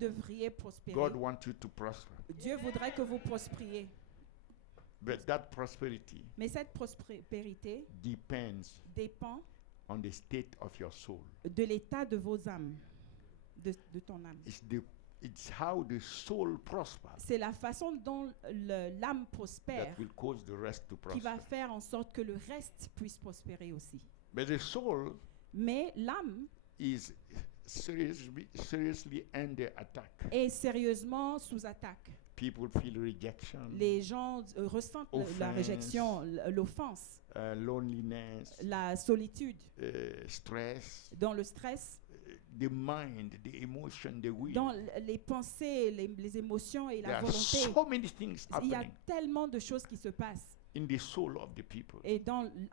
devriez prospérer. God wants you to prosper. Dieu voudrait que vous prospériez. But that prosperity Mais cette prospérité depends dépend on the state of your soul. de l'état de vos âmes, de ton âme. It's how the soul prospers C'est la façon dont l'âme prospère that will cause the rest to qui va prosper. faire en sorte que le reste puisse prospérer aussi. But the soul Mais l'âme is seriously under attack. est sérieusement sous attaque. People feel rejection, Les gens ressentent la Offense. réjection, l'offense, loneliness, la solitude, stress, dans le stress, the mind, the emotion, the will. dans les pensées, les émotions et There la are volonté. so many things Il y a happening tellement de choses qui se passent in the soul of the people, et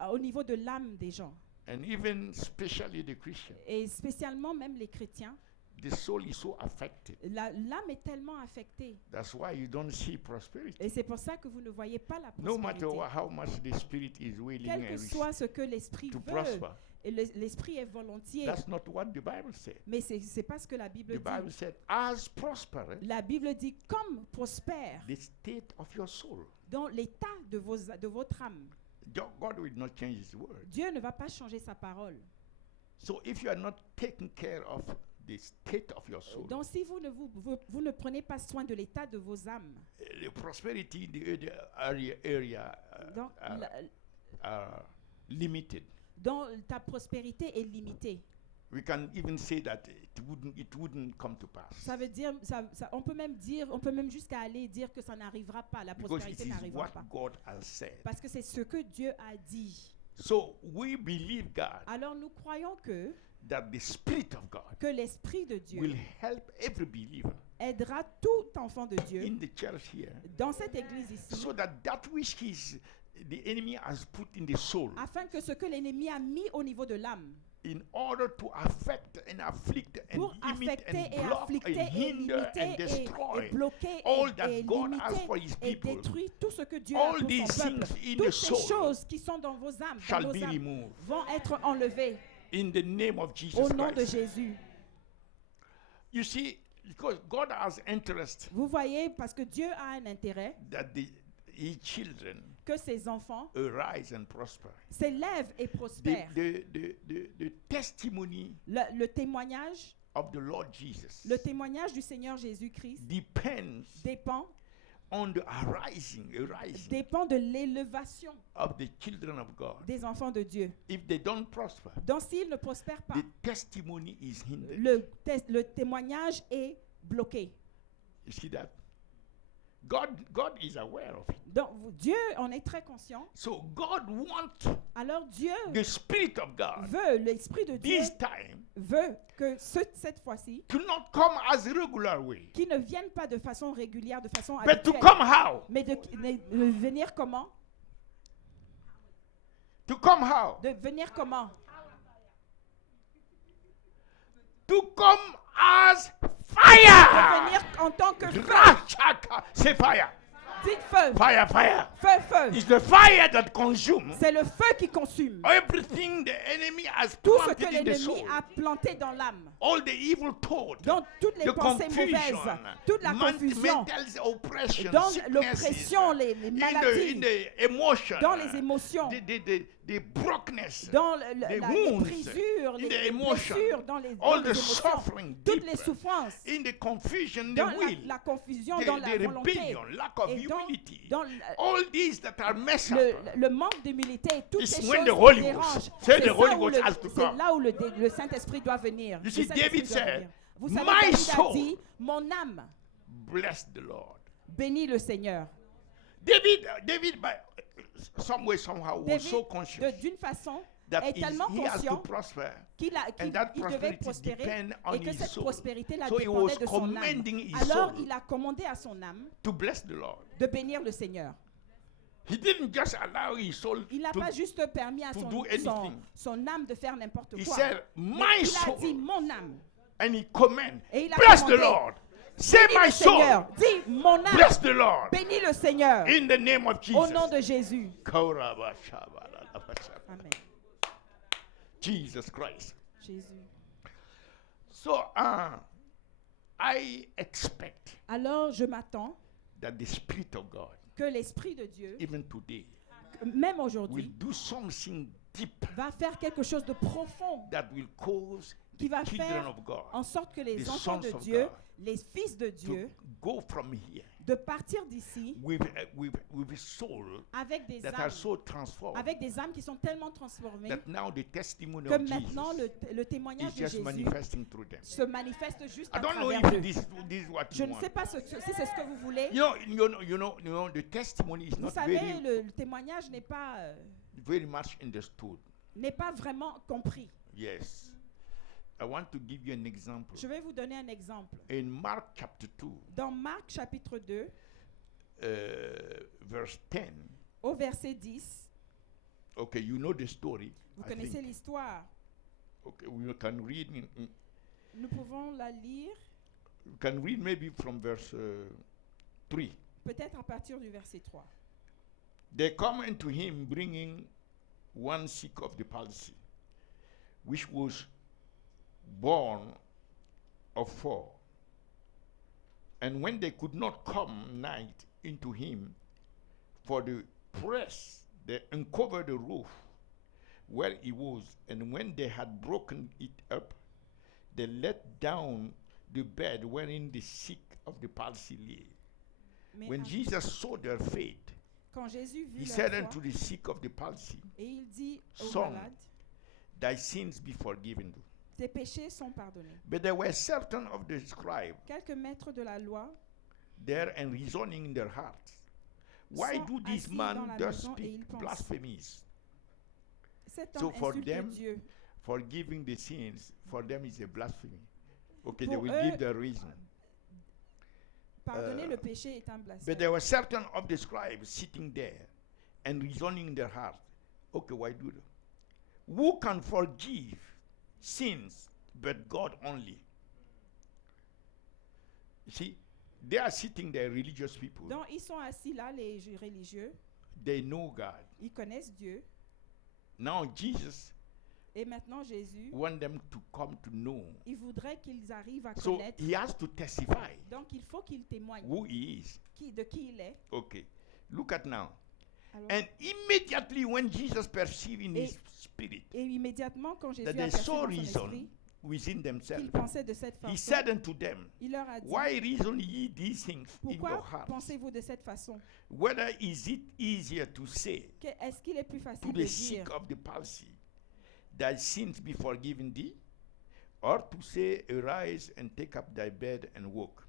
au niveau de l'âme des gens. and even especially the Christian. Et spécialement même les chrétiens, The soul is so affected. l'âme est tellement affectée. That's why you don't see prosperity. Et c'est pour ça que vous ne voyez pas la No matter prospérité. how much the spirit is willing Quel que soit ce que l'esprit to veut, prosper, et l'esprit est volontiers. that's not what the Bible said. Mais c'est pas ce que la Bible The Bible dit. said, as prosper La Bible dit comme prospère the state of your soul. dans l'état de votre âme. God will not change His word. Dieu ne va pas changer sa parole. So if you are not taking care of the state of your soul, Donc si vous ne prenez pas soin de l'état de vos âmes, the prosperity in the area donc, are limited. donc ta prospérité est limitée. We can even say that it wouldn't come to pass. Ça veut dire, on peut même jusqu'à aller dire que ça n'arrivera pas, la Because prospérité it is n'arrivera what pas. God has said. Parce que c'est ce que Dieu a dit. So we believe God Alors nous croyons that the Spirit of God que l'Esprit de Dieu will help every believer aidera tout enfant de Dieu in the church here, dans cette église ici, so that which the enemy has put in the soul, afin que ce que l'ennemi a mis au niveau de l'âme, in order to affect and afflict and pour limit affecter and et block afflicter and et hinder limiter and destroy et bloquer all that et God has limiter for His et people, détruire tout ce que Dieu a all pour these son peuple. things in the Toutes ces soul choses qui sont dans vos âmes, shall dans be vos âmes removed vont être enlevées in the name of Jesus au nom de Christ. Jésus. You see, because God has interest Vous voyez, parce que Dieu a un intérêt that His children que ses enfants arise and prosper. s'élèvent et prospèrent. The testimony Le témoignage, of the Lord Jesus le témoignage du Seigneur Jésus-Christ depends on the arising dépend de l'élévation of the children of God. des enfants de Dieu. If they don't prosper, Donc s'ils ne prospèrent pas, the testimony is hindered. le témoignage est bloqué. You see that? God is aware of it. Donc Dieu en est très conscient. So God wants Alors Dieu the Spirit of God veut, l'Esprit de Dieu this time veut que cette fois-ci, to not come as a regular way, qu'ils ne viennent pas de façon régulière, de façon but to habituelle, come how? mais de venir comment? To come how? De venir comment? To come as De fire. venir en tant que feu. Rachaka. Say fire. Dites feu. Fire, fire. Feu, feu. It's the fire that consumes C'est le feu qui consume everything the enemy has tout ce que planted in the l'ennemi soul. a planté dans l'âme. All the evil thought, Dans toutes les the pensées confusion, mauvaises, toute la confusion, mental oppression, dans sicknesses, l'oppression, les in maladies, the emotion, dans les émotions, the brokenness, dans the les wounds, brisures, in les the emotion, blessures, dans les all the émotions, suffering, toutes les deep, souffrances, in the confusion, dans the will, la confusion, the, dans la the volonté, rebellion, lack of et humility, dans all these that are messed up. le manque d'humilité, toutes It's ces when choses the Holy qui dérangent. Ghost- say C'est the Holy ça où Ghost has to c'est come. là où le Saint-Esprit doit venir. You Le see, Saint-Esprit David doit said, venir. Vous savez, "My David a soul dit, mon âme Bless the Lord." bénit le Seigneur. David by some way, somehow, was David, so conscious d'une façon, that est tellement he has to conscient prosper. qu'il And that devait prosperity prospérer depend on et que his cette soul. prospérité-là So he dépendait was de son âme. commanding his Alors soul il a commandé à son âme to bless the Lord. de bénir le Seigneur. He didn't just allow his soul Il n'a to. pas juste permis à to do anything. son âme de faire n'importe He quoi. said, Mais "My il a dit soul," mon âme. and he command, Et il a "Bless the commandé, Lord." Say, Bénis "My le soul, Seigneur. Dis mon âme. bless the Lord." Bénis le Seigneur. In the name of Jesus. Au nom de Jésus. Amen. Jesus Christ. Jésus. So, I expect alors je m'attends that the Spirit of God, que l'Esprit de Dieu, even today, même will aujourd'hui, do something deep va faire quelque chose de profond that will cause qui va the children faire of God en sorte que les the enfants de sons of Dieu, God, les fils de Dieu, to go from here de partir d'ici with a soul avec des that âmes, are so transformed avec des âmes qui sont tellement transformées that now the testimony que of maintenant Jesus le is témoignage de just Jésus manifesting through them. se manifeste juste I à don't know travers if eux. this is what Je you ne want. sais pas si c'est ce que vous voulez. You know, the testimony is Vous not savez, very, le témoignage n'est pas much understood. vraiment compris. Yes. I want to give you an example. Je vais vous donner un exemple. In Mark chapter 2, Dans Marc chapitre 2, verse 10, au verset 10, okay, you know the story. vous I connaissez think. l'histoire. Okay, we can read Nous pouvons la lire we can read maybe from verse 3. peut-être à partir du verset 3. They come unto him bringing one sick of the palsy, which was born of 4. And when they could not come nigh into him for the press, they uncovered the roof where he was, and when they had broken it up, they let down the bed wherein the sick of the palsy lay. Mais When Jesus saw their faith, quand Jésus he vit said leur unto foi, the sick of the palsy, et il dit aux Son, malades, thy sins be forgiven thee. tes péchés sont pardonnés. But there were certain of the scribes Quelques maîtres de la loi there and reasoning in their hearts, why sont do this assis man dans la thus maison et speak ils pensent, blasphemies? cet So homme for insulte them, Dieu. Forgiving the sins, for them is a blasphemy. Okay, they Pour will eux, give their reason. Pardonner le péché est un But blasphème. there were certain of the scribes sitting there and reasoning in their hearts. Okay, why do that? Who can forgive sins but God only? You see, they are sitting there, religious people. Donc, ils sont assis là, les religieux. They know God. Ils connaissent Dieu. Now Jesus Et maintenant, Jésus, wants them to come to know. il voudrait qu'ils arrivent à So connaître. he has to testify Donc, il faut qu'ils témoignent who he is. de qui il est. Okay, look at now. Alors, And immediately when Jesus perceived in his spirit et immédiatement, quand Jésus that a they perçu saw dans son reason esprit within themselves, qu'il pensait de cette he façon, said unto them, il leur a dit, why reason ye these things in your pourquoi hearts? pensez-vous de cette façon? Whether is it easier to say Est-ce qu'il est plus to facile the de sick dire of the palsy, thy sins be forgiven thee, or to say, arise and take up thy bed and walk?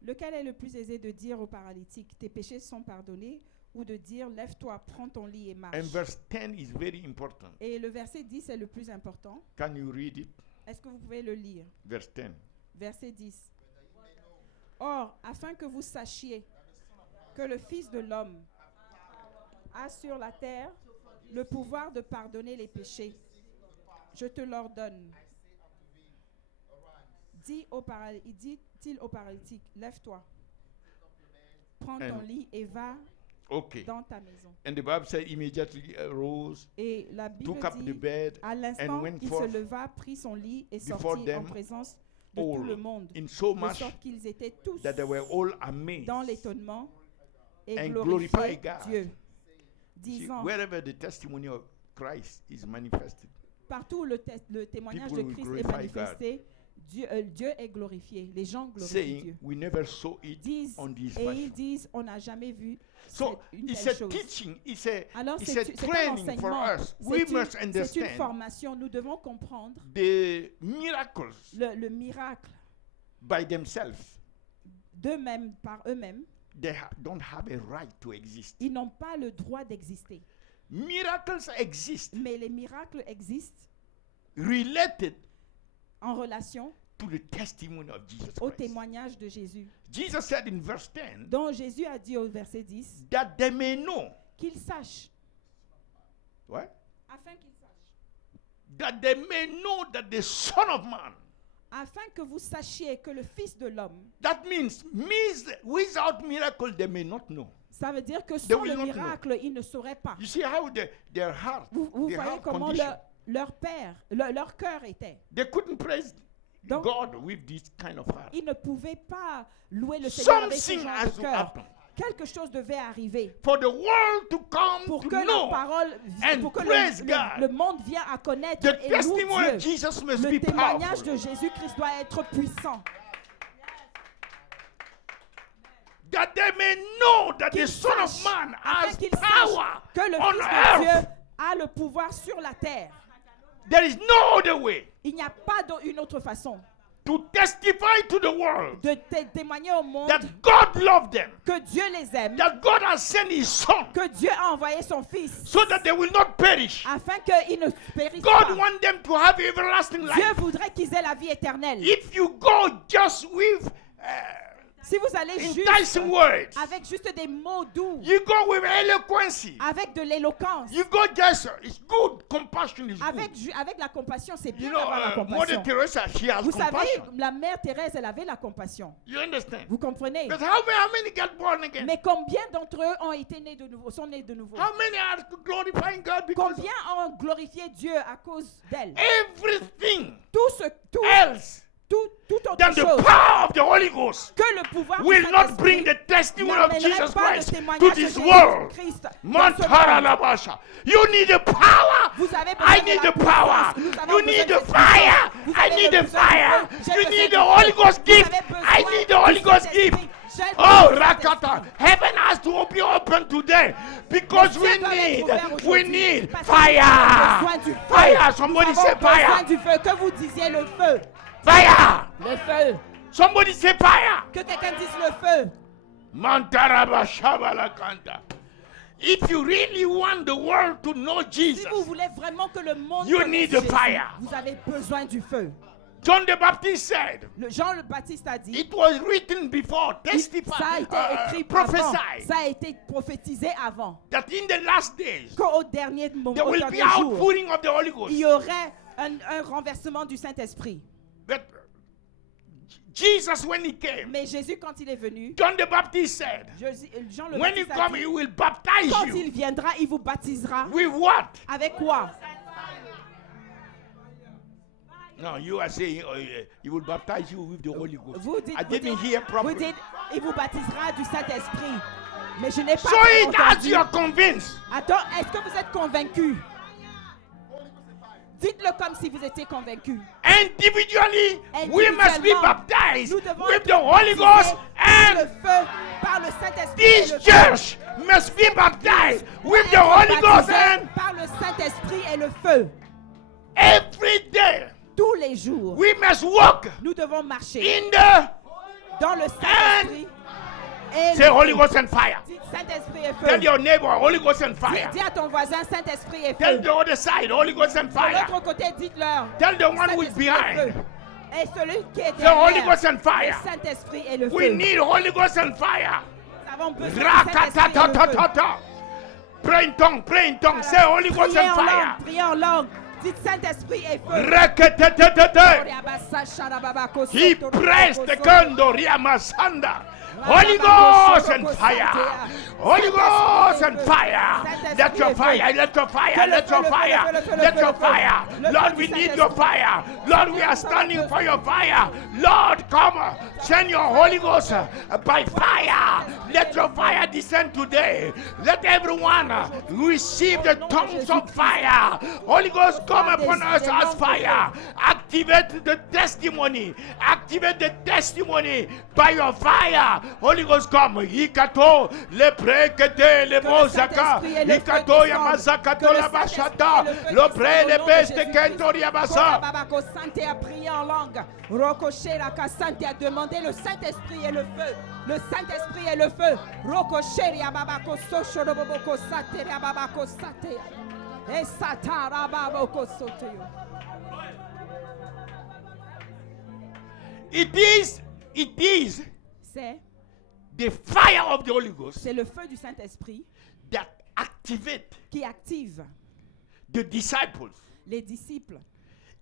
lequel est le plus aisé de dire au paralytique, tes péchés sont pardonnés, ou de dire, lève-toi, prends ton lit et marche? And verse 10 is very important. Et le verset 10 est le plus important. Can you read it? Est-ce que vous pouvez le lire? Verse 10. Verset 10. Or, afin que vous sachiez que le Fils de l'homme a sur la terre le pouvoir de pardonner les péchés, je te l'ordonne. Dit-il au paralytique, lève-toi, prends ton And- lit et va Okay. dans ta maison. And the Bible said immediately arose, Et la Bible took up the dit, bed, à l'instant, went il se forth leva, prit son lit et before sortit en them présence de tout all, le monde, in so de much sorte qu'ils étaient tous that they were all amazed. dans l'étonnement et and glorifiaient glorify God. Dieu, See, disant, wherever the testimony of Christ is manifested, partout où le témoignage people de will Christ est glorify manifesté, Dieu est glorifié, les gens glorifient saying, Dieu. we never saw it Disent, on this et ils fashion. disent, on n'a jamais vu So une it's telle a chose. teaching, it's a Alors it's c'est a c'est un training for enseignement, us. We must c'est une understand formation, nous devons comprendre the miracles le miracle by themselves. d'eux-mêmes, par eux-mêmes, They don't have a right to exist. ils n'ont pas le droit d'exister. Miracles exist Mais les miracles existent related en relation to the testimony of Jesus au Christ. témoignage de Jésus. Jesus said in verse 10 Donc Jésus a dit au verset 10 that they may know, qu'ils sachent, what? afin qu'ils sachent, That they may know that the Son of Man, afin que vous sachiez que le Fils de l'homme, that means without miracle they may not know. ça veut dire que They sans will le not know. miracle, ils ne sauraient pas. You see how their heart, Vous their voyez heart comment condition. leur cœur était. They couldn't praise Donc, God with this kind of heart. il ne pouvait pas louer le Seigneur avec ce Something genre has de to cœur. happen Quelque chose devait arriver for the world to come pour to que la know parole, and pour que praise God. le monde vienne à connaître The et loue testimony of Dieu. Jesus must Le be témoignage powerful. de Jésus-Christ doit être puissant. That they may know that the Qu'il Son of sache, Man afin has qu'il power sache que le on Fils de Dieu earth. a le pouvoir sur la terre. There is no other way Il n'y a pas une autre façon to testify to the world de témoigner au monde that God loved them, que Dieu les aime, that God has sent His Son que Dieu a envoyé son Fils so that they will not perish. afin qu'ils ne périssent God pas. wants them to have everlasting Dieu life. voudrait qu'ils aient la vie éternelle. If you go just with Si vous allez juste enticing words, avec juste des mots doux, you go with eloquence, avec de l'éloquence, you go just, it's good, compassion is avec, good. avec la compassion, c'est bien You know, d'avoir la Mother compassion. Teresa, she has Vous savez, compassion. la mère Thérèse, elle avait la compassion. You understand? Vous comprenez? But how many got born again? Mais combien d'entre eux ont été nés de nouveau, sont nés de nouveau? How many are glorifying God because Combien ont glorifié Dieu à cause d'elle? everything Tout else autre than the chose power of the Holy Ghost que le pouvoir will du not Saint-Esprit bring the testimony of n'amènerait Jesus pas le Christ to témoignage de this Jésus world. Christ dans ce Mantara monde. Labasha. You need the power. Vous avez besoin I de need la the power. puissance. Nous avons You besoin need de the cette fire. puissance. Vous I avez need the besoin du fire. feu. J'ai You besoin need du the feu. Holy Ghost Vous gift. avez I besoin need the du Holy Ghost Saint-Esprit. gift. J'ai Oh, besoin du Rakata. Saint-Esprit. Heaven has to be open today because Les we cieux doivent être need, ouverts we aujourd'hui need parce que nous avons fire. besoin du feu. Fire. Somebody Nous say avons besoin fire. du feu. Que vous disiez le feu. Fire. Le feu. Somebody say fire. Que quelqu'un dise le feu. Mantaraba Shabalakanta. If you really want the world to know Si Jesus, vous voulez vraiment que le monde You connaisse need the Jésus, fire. vous avez besoin du feu. John the Baptist said, Jean le Baptiste a dit, it was written before, ça a testify, été écrit avant, prophesy, ça a été prophétisé avant, that in the last days, qu'au dernier moment, there au will be dernier jour, outpouring of the Holy Ghost. il y aurait un renversement du Saint-Esprit. But Jesus, when he came, Mais Jésus, quand il est venu, John the Baptist said, Jean le when he Baptiste a come, dit, he will baptize quand you. il viendra, il vous baptisera. With what? Avec quoi? No, you are saying he will baptize you with the Holy Ghost. Vous dites, I didn't hear vous properly. dites, il vous baptisera du Saint-Esprit. Mais je n'ai pas So it as entendu. you are convinced. Attends, est-ce que vous êtes convaincu? Dites-le comme si vous étiez convaincu. Individually, we must be Individuellement, baptized nous devons with être the Holy baptisés Ghost, par le and feu, par le Saint-Esprit et this le feu. church must be baptized with the Être Holy Ghost, baptisé and par le Saint-Esprit et le feu. every day Tous les jours, we must walk nous devons marcher in the dans le Saint-Esprit et say le Holy feu. Ghost and fire. Dites Saint-Esprit et Tell feu. your neighbor Holy Ghost and fire. Dis à ton voisin Saint-Esprit et Tell feu. the other side Holy Ghost and De fire. l'autre côté, dites-leur Tell the one who is Saint-Esprit et feu. behind. Et celui qui est The Holy derrière, Ghost and fire. le Saint-Esprit et le We feu. need Holy Ghost and fire. Nous avons besoin du Saint-Esprit et le feu. Rakatatatata. Pray in tongue, pray in tongue. Say Holy Ghost Priez and en fire. langue, priez en langue. Dites Saint-Esprit et feu. Reketetetete. He pressed the candle, Riamasanda. Holy Ghost and fire. Holy Ghost and fire. Let your fire, let your fire, let your fire, let your fire. Lord, we need your fire. Lord, we are standing for your fire. Lord, come, send your Holy Ghost by fire. Let your fire descend today. Let everyone receive the tongues of fire. Holy Ghost, come upon us as fire. Activate the testimony. Activate the testimony by your fire. Holy Ghost, come. Ikato le prekete le mozaka. Ikato yamasakato la bashata. Le pre le beste kento riabasa. Babako Santé a prié en langue. Rocochet la Cassante a demandé le Saint-Esprit et le feu. Le Saint-Esprit et le feu. Rocochet Babako Socho Roboko Sate Babako Sate. Et Satara Babako Soteo. It is the fire of the Holy Ghost C'est le feu du Saint-Esprit that activate qui active the disciples les disciples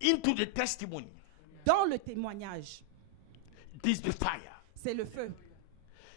into the testimony. dans le témoignage. It is the fire. C'est le feu.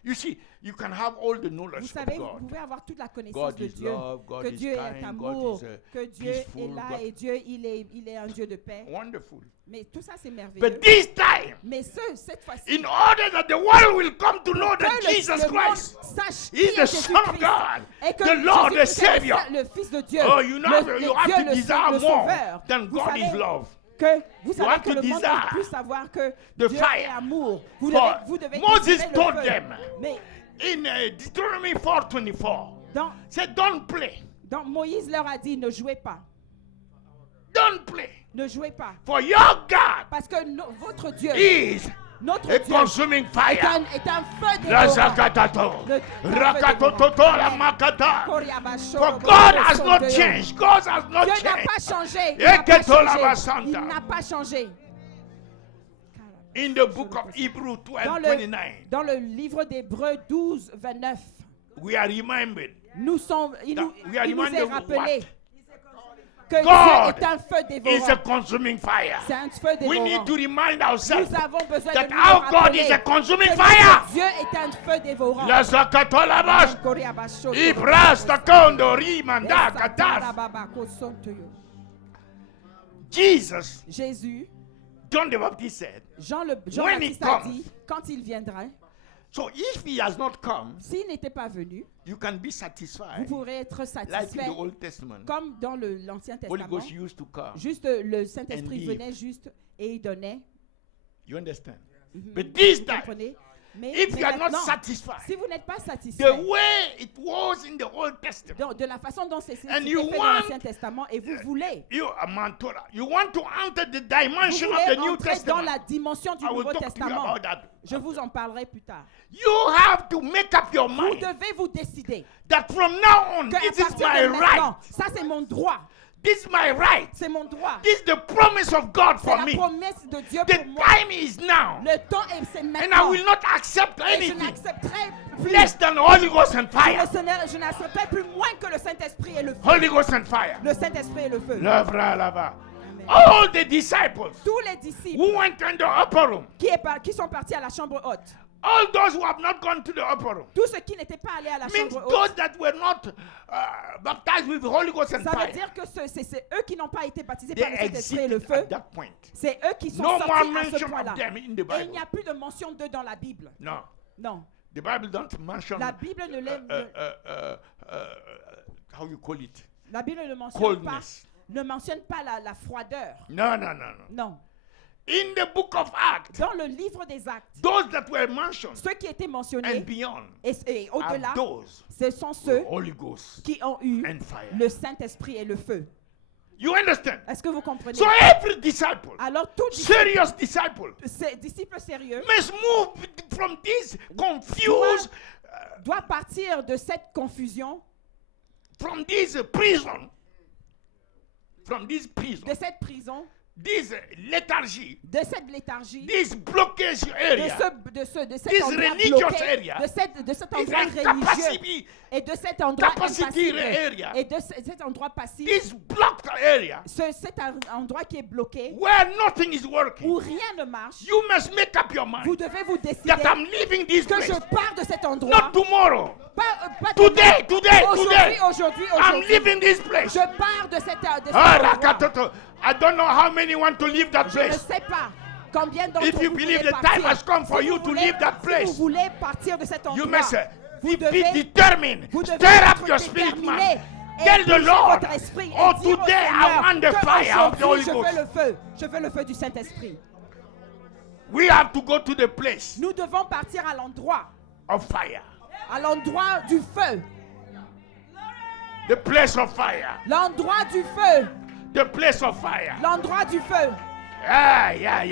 You see, you can have all the Vous knowledge savez, of vous God. pouvez avoir toute la connaissance God de is Dieu, love, God que is Dieu est kind, amour, God is que Dieu est peaceful, là God- et Dieu, il est un Dieu de paix. Wonderful. Mais tout ça, c'est merveilleux. But this time, Mais cette fois-ci, in order that the world will come to know que that Jesus le monde Christ sache is qui the est Son of Jésus-Christ God, et que the Lord, the Jésus-Christ est Savior. le Fils de Dieu, Oh, you have to Dieu, desire le more Sauveur. than Vous God is savez love. que vous savez have que to le monde desire puisse savoir que the Dieu fire. est amour. Vous For devez Moses désirer le told feu. them Mais in Deuteronomy 4:24, said, don't play. Moïse leur a dit, ne jouez pas. Don't play. Ne jouez pas. For your God Parce que votre Dieu, is notre a Dieu, consuming fire. est un feu La dévorant. zakatato. Le- Rakatototo la Amen. makata. Koriabasho, For Robo, God Robo, has not Sondeyo. changed. God has not Dieu n'a changed. pas changé. Il n'a pas Eketola changé. basanta. Il n'a pas changé. In the book of Hebrew Dans 12:29, dans le livre d'Hébreux 12, 29, we are reminded il nous est reminded rappelé what? que God Dieu est un feu is a dévorant. consuming fire. C'est un feu We need dévorant. to remind ourselves Nous avons besoin that de our nous God rappeler is a consuming que fire. Dieu est un feu dévorant. La zakatola bas. Koriabasho, Ibrasta kondo rimanda Esatara katas. baba kosontoyo. Jesus, Jésus, John the Baptist said, Jean When he Baptiste a comes. dit, quand il viendrait, so if he has not come, s'il n'était pas venu, you can be vous satisfied. pourrez être Like in satisfait the Old Testament, comme dans l'Ancien Holy Testament. Ghost used to come. Juste le Saint-Esprit And leave. venait juste et il donnait. You understand? Mhm. But this Vous time, comprenez? Mais, if mais you are not maintenant, satisfied, si vous n'êtes pas the satisfait way it was in the Old Testament, de la façon dont c'était And fait you dans want- l'Ancien Testament et vous voulez, you Amantora, you want to enter the vous dimension of voulez the New entrer dans Testament. la dimension du I will Nouveau talk to you Testament. about that. Je vous en parlerai plus tard. You have to make up your Vous mind devez vous décider that from now on, que à this is partir my de right. maintenant, ça c'est mon droit. This is my right. C'est mon droit. This is the promise of God C'est for la me. promesse de Dieu The pour moi. time is now. Le temps est c'est And I maintenant. will not accept Et je anything n'accepterai plus. less than Holy Ghost and fire. Je n'accepterai plus moins que le Saint-Esprit et le feu. Holy Ghost and fire. Le Saint-Esprit et le feu. Lavra lava. Amen. All the disciples Tous les disciples who went in the upper room, qui sont partis à la chambre haute, all those who have not gone to the upper room, tous ceux qui n'étaient pas allés à la means chambre those haute, that were not baptized with Holy Ghost and ça veut fire. dire que c'est eux qui n'ont pas été baptisés They par le Saint-Esprit et le exited feu. at that point. C'est eux qui sont No more sortis à ce mention point-là. of them in the Et il Bible. n'y a plus de mention d'eux dans la Bible. No, Non. the Bible don't mention La Bible ne les- how you call it, La Bible ne mentionne coldness. pas, ne mentionne pas la froideur. No, no, no, no. Non. In the book of Acts, Dans le livre des Actes, those that were mentioned ceux qui étaient and mentionnés beyond et au-delà, are those ce sont with ceux Holy Ghost qui ont eu and fire. le Saint-Esprit et le feu. You understand? Est-ce que vous comprenez? So every disciple, Alors tout serious disciple, disciple sérieux must move from this confused, doit partir de cette confusion, from this prison, de cette prison, this lethargy, de cette léthargie, this blockage area, de cet this endroit religious bloqué, area, de cet this endroit religieux incapacity, et de cet endroit capacity impassible area, et de cet endroit passif, this blocked area cet endroit qui est bloqué, where nothing is working. où rien ne marche. You must make up your mind Vous devez vous décider that I'm leaving this que je place. pars de cet endroit. Not tomorrow. Pas Today, demain. today. Aujourd'hui. I'm leaving this place. Je pars de cet Ah, endroit. rakatoto. I don't know how many want to leave that Je ne place. sais pas combien d'entre If you vous believe voulez the time partir. has come for Si you vous to voulez- leave that Si place, vous voulez partir de cet you endroit, must vous be devez determined. vous devez Stir up être your spirit, déterminé man. et Tell the bouger Lord, votre esprit et oh, dire au today I Seigneur want the que fire of the Holy aujourd'hui, je veux Ghost. le feu. Je veux le feu du Saint-Esprit. We have to go to the place Nous devons partir à l'endroit du feu. The place of fire. L'endroit du feu. The place of fire. L'endroit du feu. Yeah.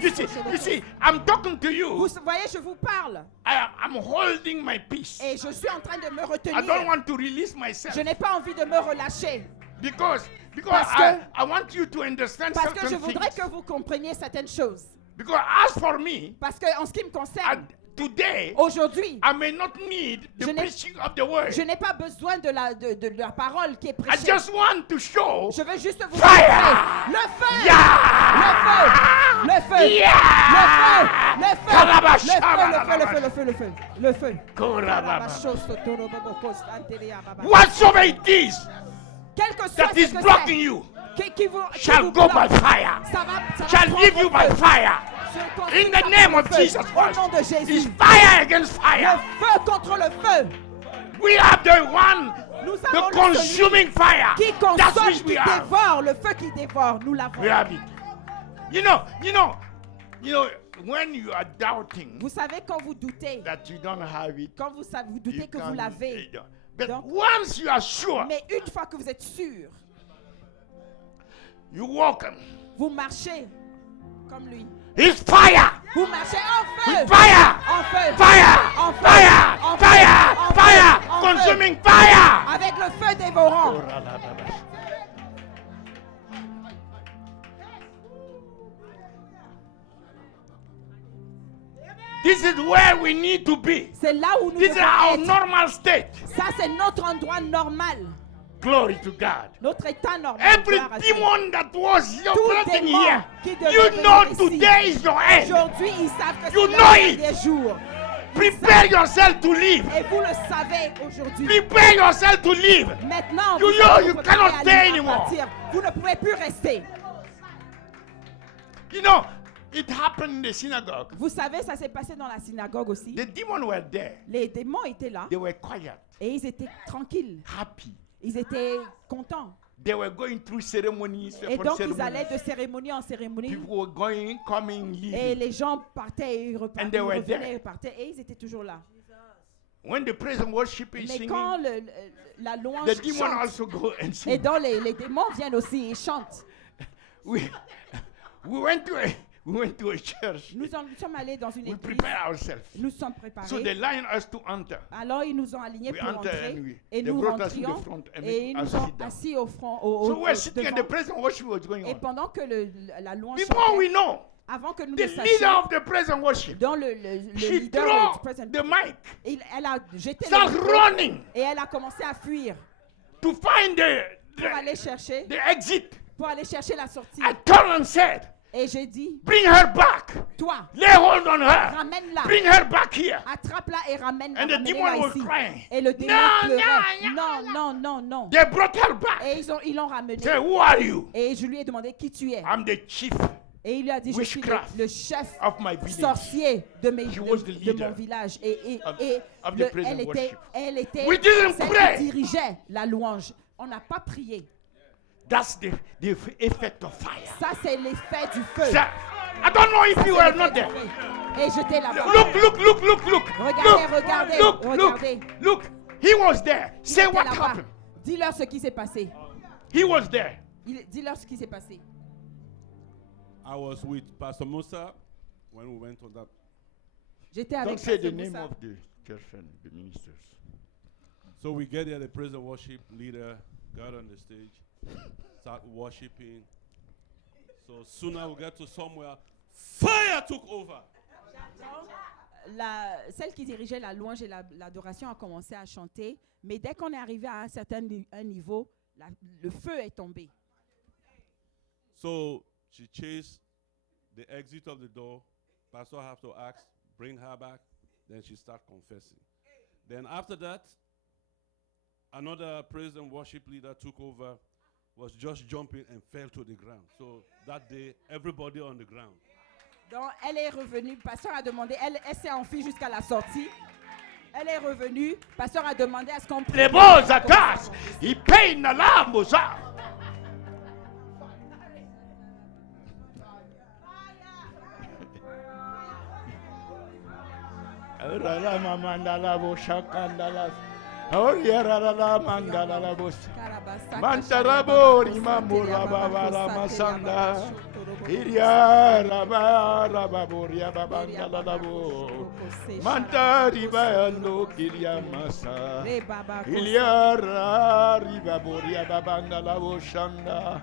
You see, I'm talking to you. Vous voyez, je vous parle. I'm holding my peace. Et je suis en train de me I don't retenir. want to release myself Je n'ai pas envie de me relâcher. because Parce que- I want you to understand Parce que je certain voudrais things. que vous compreniez certaines choses. Because as for me, Parce que en ce qui me concerne, today, Aujourd'hui, I may not need the Je n'ai- preaching of the word. je n'ai pas besoin de la parole qui est I prêchée. just want to show Je veux juste vous Fire! montrer le feu, Yeah! le feu, le feu, Yeah! le feu, le feu, Kalabashabalabash. le feu, le feu, le feu. Korababa. Quel Whatsoever it is que soit that ce is que blocking c'est you qui vous shall go by bloque, fire, ça va shall prendre leave you by feu. fire. Je In continue the par name le of feu. Jesus Au Christ, nom de it's Jésus, fire against le fire. feu contre le feu. We have the one, Nous the avons consuming fire. qui That's consomme, which qui we have. dévore, le feu qui dévore, nous l'avons. We have it. You know, when you are doubting Vous savez quand vous doutez, that you don't have it, quand vous doutez you que vous can't- l'avez, But Donc- once you are sure, mais une fois que vous êtes sûr, you walk. vous marchez comme lui. It's fire. Vous marchez en feu. Fire. En feu. Fire. En feu. Fire. En feu. Fire. En feu. Fire. En feu. Consuming fire. Avec le feu dévorant. This is where we need to be. C'est là où nous This is devons our être. normal state. Ça, c'est notre endroit normal. Glory to God. Notre état normal. Every Gloire à Dieu. demon that was Tout operating démon here, qui devait you venir know ici. today is your end. Aujourd'hui, ils savent que You c'est know le it. dernier jour. Prepare yourself to live. Et vous le savez aujourd'hui. Prepare yourself to live. Maintenant, You vous know savez you vous cannot préparez stay à anymore. partir. Vous ne pouvez plus rester. You know, it happened in the synagogue. Vous savez, ça s'est passé dans la synagogue aussi. The demons were there. Les démons étaient là They were quiet, et ils étaient tranquilles. happy. Ils étaient contents. They were going through ceremonies. Et upon donc, ils ceremonies. allaient de cérémonie en cérémonie. People were going, coming, Et leaving. les gens partaient et repartaient. And they Ils were revenaient there. et repartaient. Et ils étaient toujours là. When the praise and worship is Mais singing, quand la louange the demons chante, also go and et sing. donc les démons viennent aussi et chantent. We went to a church. Nous sommes allés dans une We église. prepare ourselves. Nous sommes So préparés. they line us to enter. Alors ils nous ont alignés We pour enter entrer. and Et they nous brought us to the rentrions. front and Et ils make us nous ont sit down. assis au front. So we're sitting and the devant. praise and worship was going Et on. pendant que la louange Before chantait, we know, avant que nous the le leader sachions, of the praise and worship, dans le she leader threw du present, the mic, elle a jeté start le micro running et elle a commencé à fuir to find pour aller chercher, the exit. la sortie. I turned and said, Et j'ai dit, bring her back. toi, Lay hold on her. ramène-la, Bring her back here. attrape-la et ramène-la, And the demon ramène-la was ici. crying. Et le démon No, pleurait. no, Non, non, non, non. They brought her back. Et ils l'ont ramené. Say, who are you? Et je lui ai demandé qui tu es. I'm the chief Et il lui a dit, je suis Witchcraft le chef of my village. sorcier de She was the mon leader village. Et of the praise and elle était We didn't celle pray. qui dirigeait la louange. On n'a pas prié. That's the effect of fire. Ça, c'est l'effet du feu. So, I don't know if Ça, you c'est were l'effet not du there. feu. Et j'étais là-bas. Look. Regardez, regardez. Look. He was there. Il Say était what là-bas. happened. Dis-leur ce qui s'est passé. He was there. Dis-leur ce qui s'est passé. I was with Pastor Musa when we went on that. J'étais avec Don't say the Pasteur name Moussa. of the church and the ministers. So we get there, the praise and worship leader got on the stage, start worshiping. So sooner we get to somewhere, fire took over. Celle qui dirigeait la louange et l'adoration a commencé à chanter, mais dès qu'on est arrivé à un certain niveau, le feu est tombé. So she chased the exit of the door. Pastor have to ask, bring her back. Then she start confessing. Then after that, another praise and worship leader took over, was just jumping and fell to the ground. So that day, everybody on the ground. Donc, elle est revenue. Pasteur a demandé, elle s'est enfuie jusqu'à la sortie. Elle est revenue. Pasteur a demandé à ce qu'on prie. Les beaux attaques. Il paye na lambo ça. Mantarabori mamura babara masanda. Iria rababoria babanda labo. Mantari bayando kiria masa. Ilia ribaboria babanda labo shanda.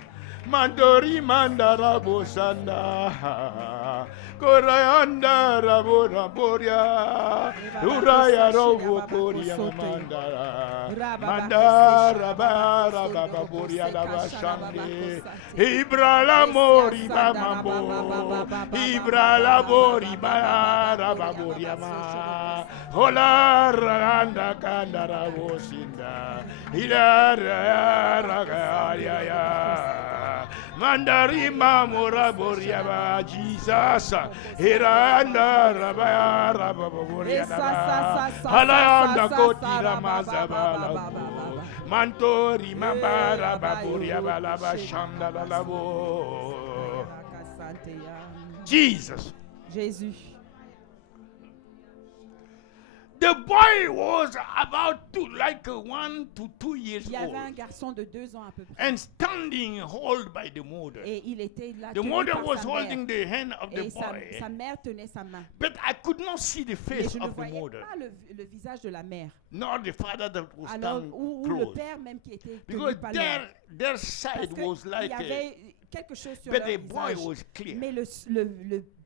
Mandori mandara bosanda. Korayanda rabora boria. Uraya robo boria mandara. Mandara bara baba boria lava shande. Ibra la mori bamambo. Ibra la mori bara baboria ma. Hola randa kandara bosinda. Ila raga ya. Mandari mamora boria ba Jesus. Iranda rabaya rababoria ba. Halanda kotira mazabala. Mantori mambara baboria balaba shanda labo. Jesus. Jésus. The boy was about 1 to 2 years Il y avait un old garçon de 2 ans à peu près. and standing hold by the mother. Et il était là. The tenu mother par was sa holding mère. the hand of the Et sa boy, mère tenait sa main. but I could not see the Mais face je ne of the voyais mother, pas le visage de la mère. nor the father that was Alors, standing ou le close. père même qui était Because tenu par loin. their Parce side que was il like y avait quelque chose sur but leur the boy visage. was clear. Mais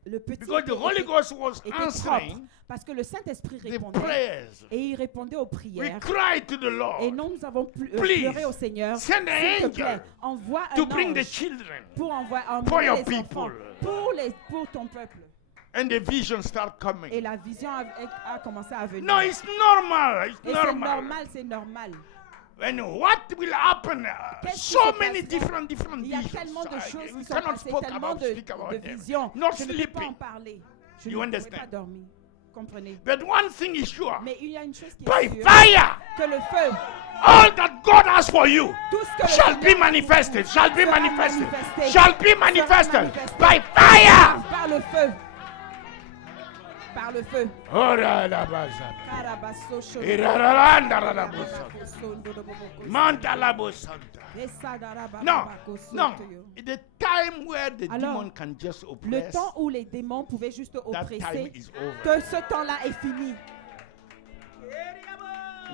le petit Because the Holy Ghost was était propre. answering Parce que le Saint-Esprit the répondait. prayers. Et il répondait aux We prières. cried to the Et Lord non, nous avons Please, pleuré au Seigneur. send S'il an te plaît, angel envoie un to bring the ange children, pour for envoyer your les people. enfants, pour ton peuple. and the vision start Et coming. la vision a commencé à venir. No, it's normal. It's Et c'est normal. normal, c'est normal. And what will happen? Qu'est-ce qui So se many passera? different Il y a visions. tellement de choses We qui sont cannot passées, speak tellement about, speak de about them. visions. Not Je ne peux pas en sleeping. parler. Je You ne pouvais understand? pas dormir. Comprenez? But one thing is sure. Mais il y a une chose qui By est sûre. fire, Que le feu, all that God has for you tout ce que le shall be Seigneur manifested, shall be sera manifested, manifesté. shall be Sera manifested manifesté. by fire. Par le feu. Par le feu. Ora la baza. Karabaso sholo. Irararanda la bosa. Sondo do boboko. Manta la bosanta. Esa daraba No, babako no. soto yo. The time where the Alors, demon can just Le oppress, temps où les démons pouvaient juste that time oppresser, is over. que ce temps-là est fini.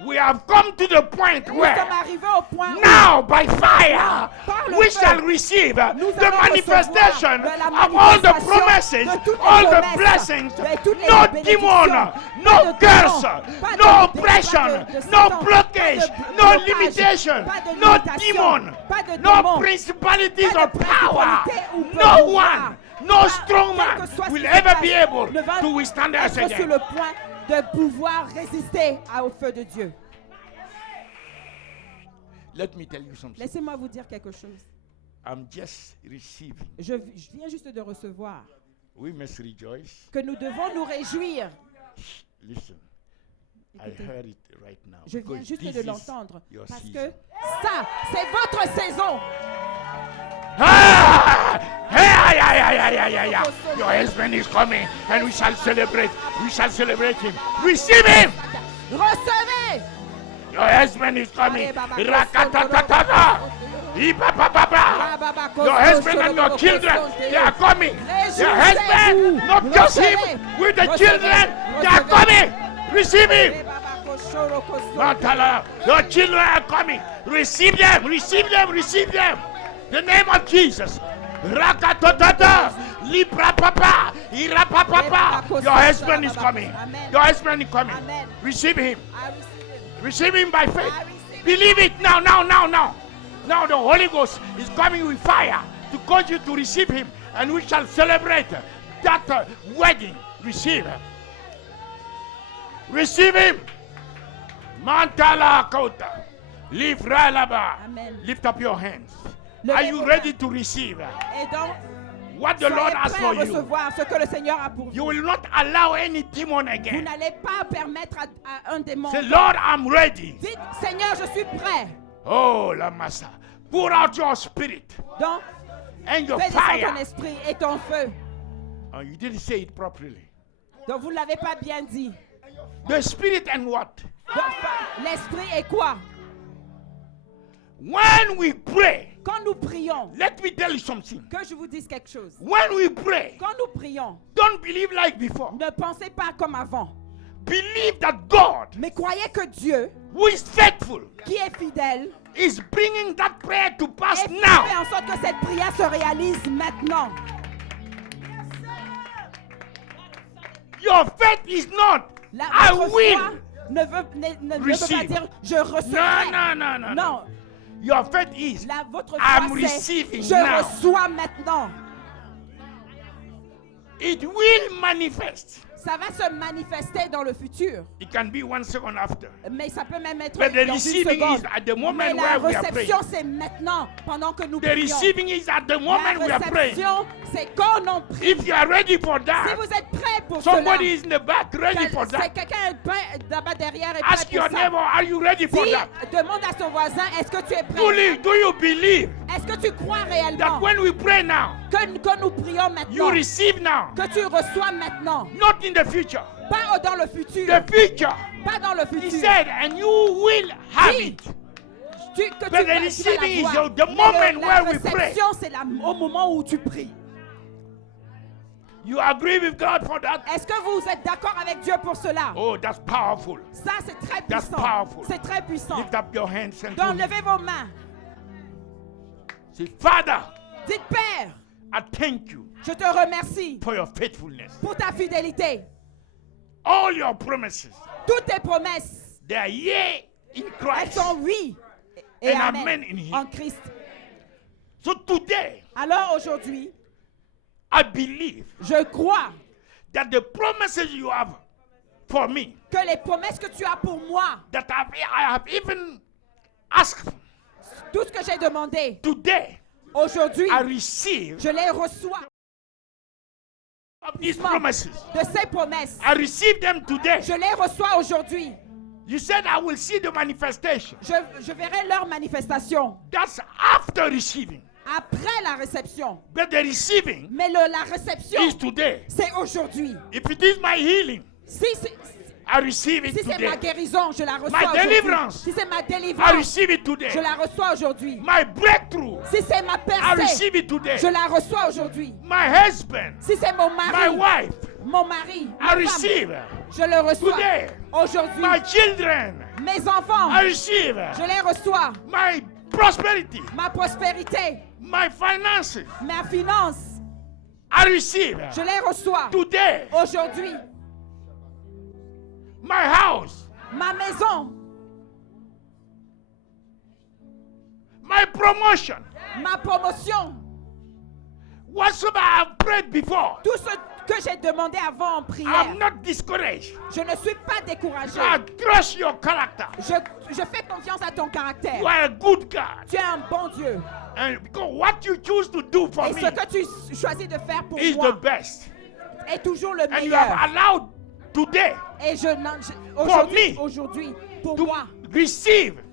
We have come to the point Nous sommes where arrivés au point où now by fire Par le we feu, shall receive nous the allons manifestation recevoir de la of all the manifestation promises, de toutes les all the promesses, blessings, de toutes les no bénédictions, demon, pas no de curse, démons, pas de- no pas oppression, de no Satan, blockage, pas de no blocage, limitation, pas de no limitation, demon, pas de no démon, principalities pas de of power, principalité ou no pouvoir, one, no pas- strong quel man que soit ce will qui se ever passe, be able ne va to withstand us être sur again. le point de pouvoir résister au feu de Dieu. Let me tell you something. Laissez-moi vous dire quelque chose. I'm just receiving. Je viens juste de recevoir We must rejoice. que nous devons nous réjouir. Listen, I Écoutez, heard it right now. je viens because juste this de is l'entendre your parce season. que ça, c'est votre saison. Ah! Hey, yeah. Your husband is coming and we shall celebrate. We shall celebrate him. Receive him. Recevez. Your husband is coming. Rakatatata. Ibababa. Your husband and your children, they are coming. Your husband, not just him, with the children, they are coming. Receive him. Matala. Your children are coming. Receive them. Receive them. Receive them. The name of Jesus. Rakatotata. Libra papa. Ira papa. Your husband is coming. Your husband is coming. Receive him. I receive it. Receive him by faith. I receive it. Believe it now. Now the Holy Ghost is coming with fire to cause you to receive him, and we shall celebrate that wedding. Receive him. Receive him. Mantala kota. Livra laba. Amen. Lift up your hands. Levez Are you vos ready mains. to receive Et donc, what the soyez Lord has prêts for à you? recevoir ce que le Seigneur a pour You vous. will not allow any demon Vous again. n'allez pas permettre à un démon. Say, Lord, I'm ready. Dites, Seigneur, je suis prêt. Oh, la massa. Pour out your spirit Donc, and your fais descendre ton fire. esprit et ton feu. Oh, you didn't say it properly. Donc, vous ne l'avez pas bien dit. The spirit and what? Donc, l'esprit est quoi? When we pray, Quand nous prions, let me tell you something. que je vous dise quelque chose. When we pray, Quand nous prions, don't believe like before. ne pensez pas comme avant. Believe that God, Mais croyez que Dieu, who is faithful, qui est fidèle, is bringing that prayer to pass Et now. fais en sorte que cette prière se réalise maintenant. Your faith is not, I Votre will. foi ne veut pas receive. dire je No, recevrai. no, no, no, no. Non, Your faith is, votre I'm foi c'est receiving je now. reçois maintenant. It will manifest. Ça va se manifester dans le futur. It can be 1 second after. Mais ça peut même être But the dans une receiving seconde. is at the moment Mais la where we are réception, praying. c'est maintenant, pendant que nous The prions. receiving is at the moment we La are praying. réception, c'est quand on prie. If you are ready for Si that, vous êtes prêts pour somebody cela, is in the back ready for c'est that. quelqu'un là-bas derrière est prêt Ask pour your ça. neighbor, are you ready for Dis, that? demande à son voisin, est-ce que tu es prêt? Do you believe Est-ce que tu crois that réellement when we pray now, que nous prions you maintenant, receive now? que tu reçois maintenant, Not in the future. pas dans le futur, The future. pas dans le He futur. said, and you will have Dis, it. que But tu vas the la receiving is voir. the moment La where we pray. réception, c'est au moment où tu pries. You agree with God for that? Est-ce que vous êtes d'accord avec Dieu pour cela? Oh, that's powerful. Ça, c'est très That's puissant. powerful. C'est très puissant. Lift up your hands and Donc, do it. levez vos mains. Say, Father, Dites, Père, I thank you je te remercie for your faithfulness. pour ta fidélité. All your promises, Toutes tes promesses, they are yea in elles Christ. sont oui et And amen amen in him. en Christ. So today, Alors aujourd'hui, I believe je crois that the promises you have for me, que les promesses que tu as pour moi, that I have even asked tout ce que j'ai demandé, today, aujourd'hui, I receive je les reçois of these promises. de ces promesses. I receive them today. Je les reçois aujourd'hui. You said I will see the manifestation. Je verrai leur manifestation That's after receiving. après la réception. But the receiving Mais la réception, is today. c'est aujourd'hui. If it is my healing, Si I receive it c'est ma today. guérison, je la reçois My aujourd'hui. deliverance, Si c'est ma I délivrance, receive it today. je la reçois aujourd'hui. My breakthrough, Si c'est ma I percée, receive it today. je la reçois aujourd'hui. My husband, Si c'est mon my mari, wife, mon mari, I ma femme, receive. je le reçois Today, aujourd'hui. My children, Mes enfants, I receive. je les reçois. My prosperity, Ma prospérité, my finances, ma finance, I receive. je les reçois Today, aujourd'hui. my house, Ma maison, my promotion, ma promotion, whatsoever I have prayed before, tout ce que j'ai demandé avant en prière, I'm not discouraged. je ne suis pas découragé. I trust your character. Je fais confiance à ton caractère. You are a good God. Tu es un bon Dieu. And because what you choose to do for Et me ce que tu choisis de faire pour is the moi best. est toujours le And you have meilleur. allowed today Et me aujourd'hui, pour to moi, receive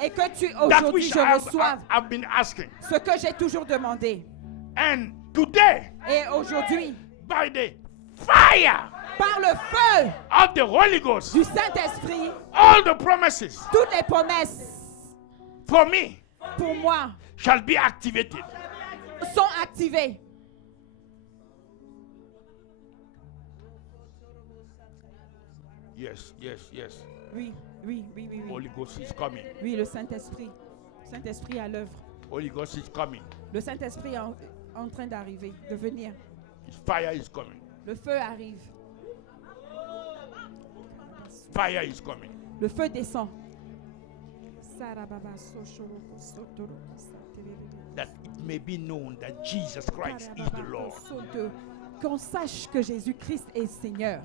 et que that aujourd'hui which je reçoive I've been asking. ce que j'ai toujours demandé. And today, Et aujourd'hui, by the fire par le feu of the Holy Ghost, du Saint-Esprit, all the promises toutes les promesses for me pour moi shall be activated. sont activées. Yes, yes, yes. Oui, oui, oui, oui, oui. Holy Ghost is coming. Oui, le Saint-Esprit. Saint-Esprit à l'œuvre. Holy Ghost is coming. Le Saint-Esprit est en train d'arriver, de venir. His fire is coming. Le feu arrive. Fire is coming. Le feu descend. That it may be known that Jesus Christ is the Lord. Qu'on sache que Jésus-Christ est Seigneur.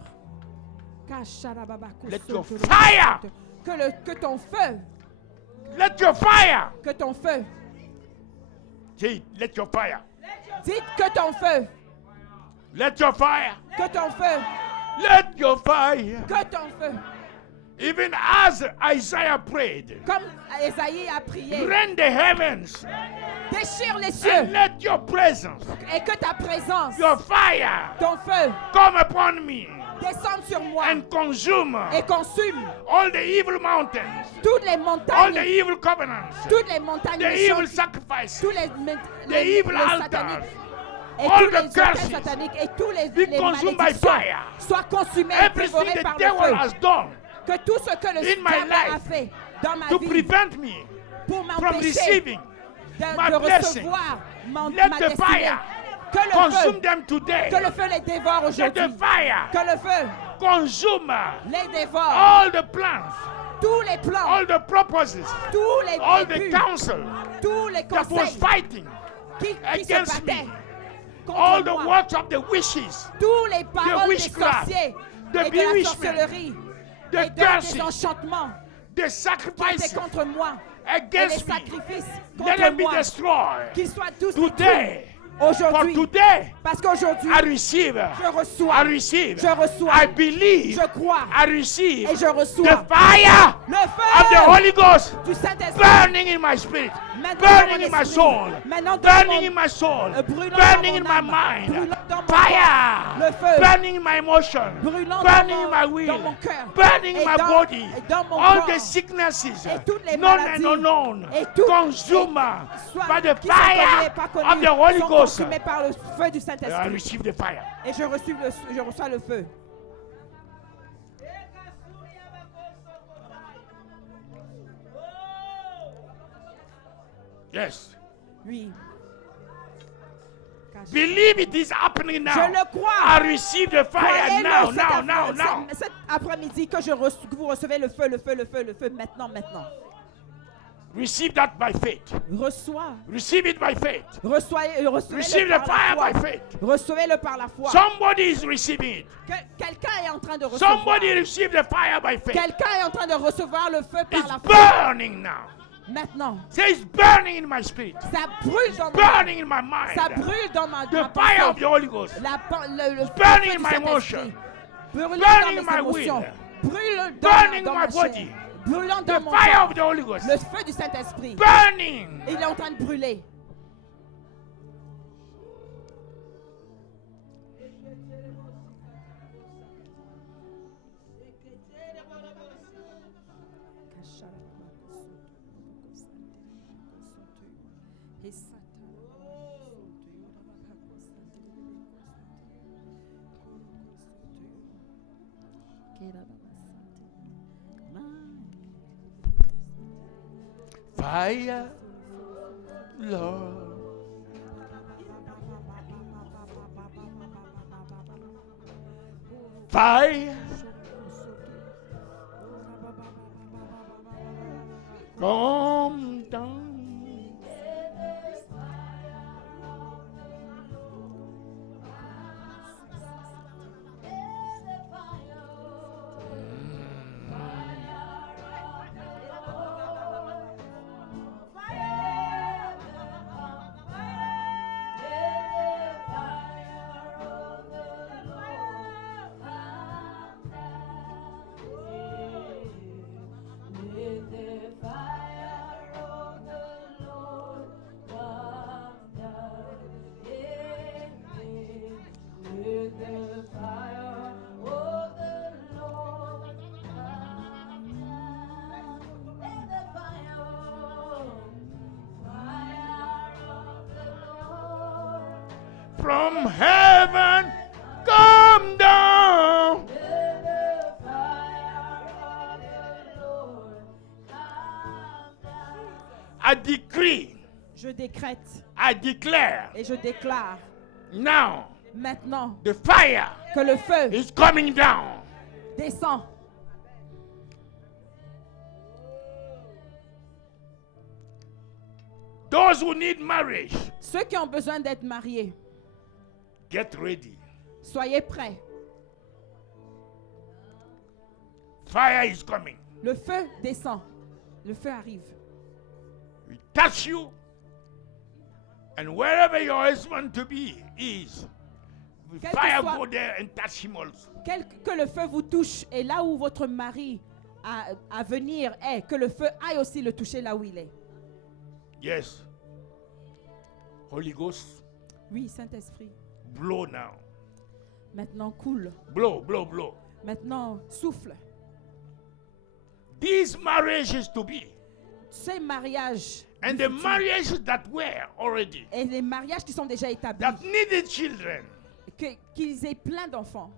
Let your fire, Que ton feu, let your fire, que ton feu, say, let your fire, dites que ton feu, let your fire, que ton feu, let your fire. que ton feu. Even as Isaiah prayed, Comme Esaïe a prié, rend the heavens déchire les and cieux let your presence, et que ta présence, your fire, ton feu, come upon me descende sur moi and consume et consume all the evil mountains, toutes les all montagnes, the evil covenants, toutes les montagnes the evil méchantes, sacrifices, tous the evil altars, sataniques, et all tous the les autels curses sataniques et tous les be consumed by malédictions fire. soient consumés, Everything dévorés the par le devil feu. has done Que tout ce que le in my diable a life fait dans ma to vie prevent me pour from m'empêcher receiving my de blessing. recevoir ma Let the destinée. fire Que le consume feu, them today. que le feu les dévore Let aujourd'hui. the fire Que le feu consume les dévore. all the plans, Tous les plans, all the purposes, tous les all the buts, counsel tous les that was conseils fighting qui se against battaient me. contre All the moi. works of the wishes, Tous les paroles des witchcraft, sorciers the et de la bewitchment, sorcellerie the et des curses, enchantements the qui étaient sacrifices contre moi et les against me. sacrifices Let contre them be moi, destroyed. qu'ils soient tous Today, détruits for aujourd'hui. today, Parce qu'aujourd'hui, I receive, je reçois, I receive, je reçois, I believe, je crois I receive et je the reçois fire le of the feu Holy Ghost du Saint-Esprit. burning in my spirit, Maintenant burning dans in mon my esprit, soul, maintenant dans burning mon- in my soul, brûlant burning dans in mon my âme, mind, brûlant dans mon fire, corps, le feu, burning in my emotion, brûlant burning dans in mon- my dans will, mon cœur, burning in et my dans- body, et dans mon all corps, the sicknesses, et toutes les known maladies, and unknown, et tout- consumed soit by the qui sont connues et fire pas of connues, the Holy sont Ghost. consumées par le feu du I Saint-Esprit. receive the fire. Et je reçois le feu. Yes. Oui. Believe it is happening Je now. le crois. I receive the fire Croyez-le now, cet now, après- now, now. Cet après-midi que que vous recevez le feu, maintenant. Receive that by faith. Reçois. Receive it by faith. Recevez-le Receive the par fire la by foi. faith. Recevez-le par la foi. Somebody is receiving it. Quelqu'un est en train de recevoir. Somebody receive the fire by faith. Quelqu'un est en train de recevoir le feu par It's la foi. burning now. Maintenant. Say it's burning in my spirit. Ça brûle dans mon Burning in my mind. Ça brûle dans ma The ma fire of pensée. the Holy Ghost. Le burning feu in du my Saint-Esprit. emotion. Burning Burning dans in mes my émotions. will. Brûle Burning dans my ma body. chair. Brûlant The dans mon fire corps. of the Holy Ghost. Le feu du Saint-Esprit. Burning. Il est en train de brûler. Fire, Lord. Fire. Come down. From heaven, come down. I decree, Je décrète I declare et je déclare now maintenant the fire que le feu is coming down. descend. Those who need marriage, Ceux qui ont besoin d'être mariés, get ready. soyez prêts. Fire is coming. Le feu descend. Le feu arrive. We touch you, and wherever your husband to be is, Quel que fire soit- go there and touch him also. Que le feu vous touche et là où votre mari à venir est, que le feu aille aussi le toucher là où il est. Yes. Holy Ghost, Oui, Saint-Esprit. blow now. Maintenant coule. Blow, blow, blow. Maintenant souffle. These marriages to be, Ces mariages and du the futur marriages that were already, et les mariages qui sont déjà établis, that needed children, qu'ils aient plein d'enfants.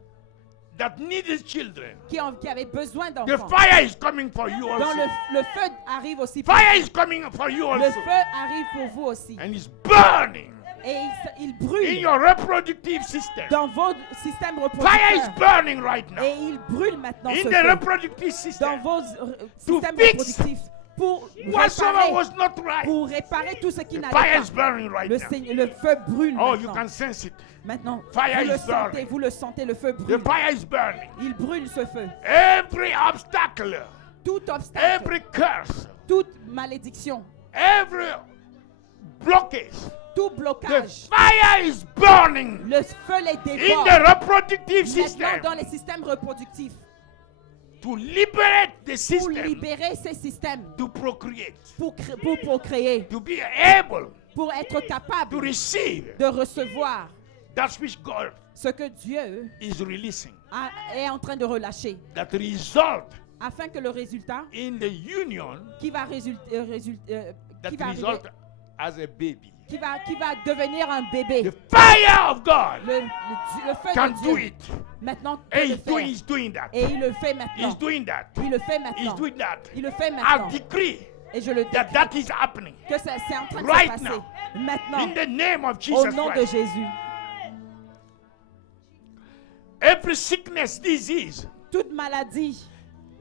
that needed children. qui avaient besoin The d'enfants. fire is coming for you Donc also. le feu arrive aussi pour Fire vous. is coming for you Le also. feu arrive pour vous aussi. And it's burning Et il in brûle your reproductive system. dans vos systèmes Fire is reproducteurs. burning right now. Et il brûle maintenant In ce the feu reproductive dans system. vos systèmes fix reproductifs pour Whatsoever réparer, was not right. pour réparer tout ce qui The n'allait fire is pas. burning right Le, now. le feu brûle Oh, you maintenant. can sense it. Maintenant, Fire vous le is burning. vous le sentez, le feu The brûle. fire is burning. Il brûle ce feu. Every obstacle, Tout obstacle, every curse, toute malédiction, every blockage. tout The blocage, fire is burning le feu les in dévore. the reproductive Maintenant system dans les systèmes reproductifs, to liberate the pour system libérer ces systèmes, to procreate, pour procréer, to be able pour être to capable receive de recevoir that which God ce que Dieu is releasing. est en train de relâcher, That result afin que le résultat in the union, qui va résulter, that qui va arriver, result as a baby. qui va devenir un bébé. The fire of God Le feu can de do Dieu it. maintenant peut And le faire. he's doing that. Et il le fait He's maintenant. doing that. Il le fait He's maintenant. doing that. Il le fait I maintenant. decree Et je le that décrète that is happening que c'est en train de right se passer now. maintenant in the name of au Jesus nom de Christ. Jésus. Every sickness, disease, Toute maladie,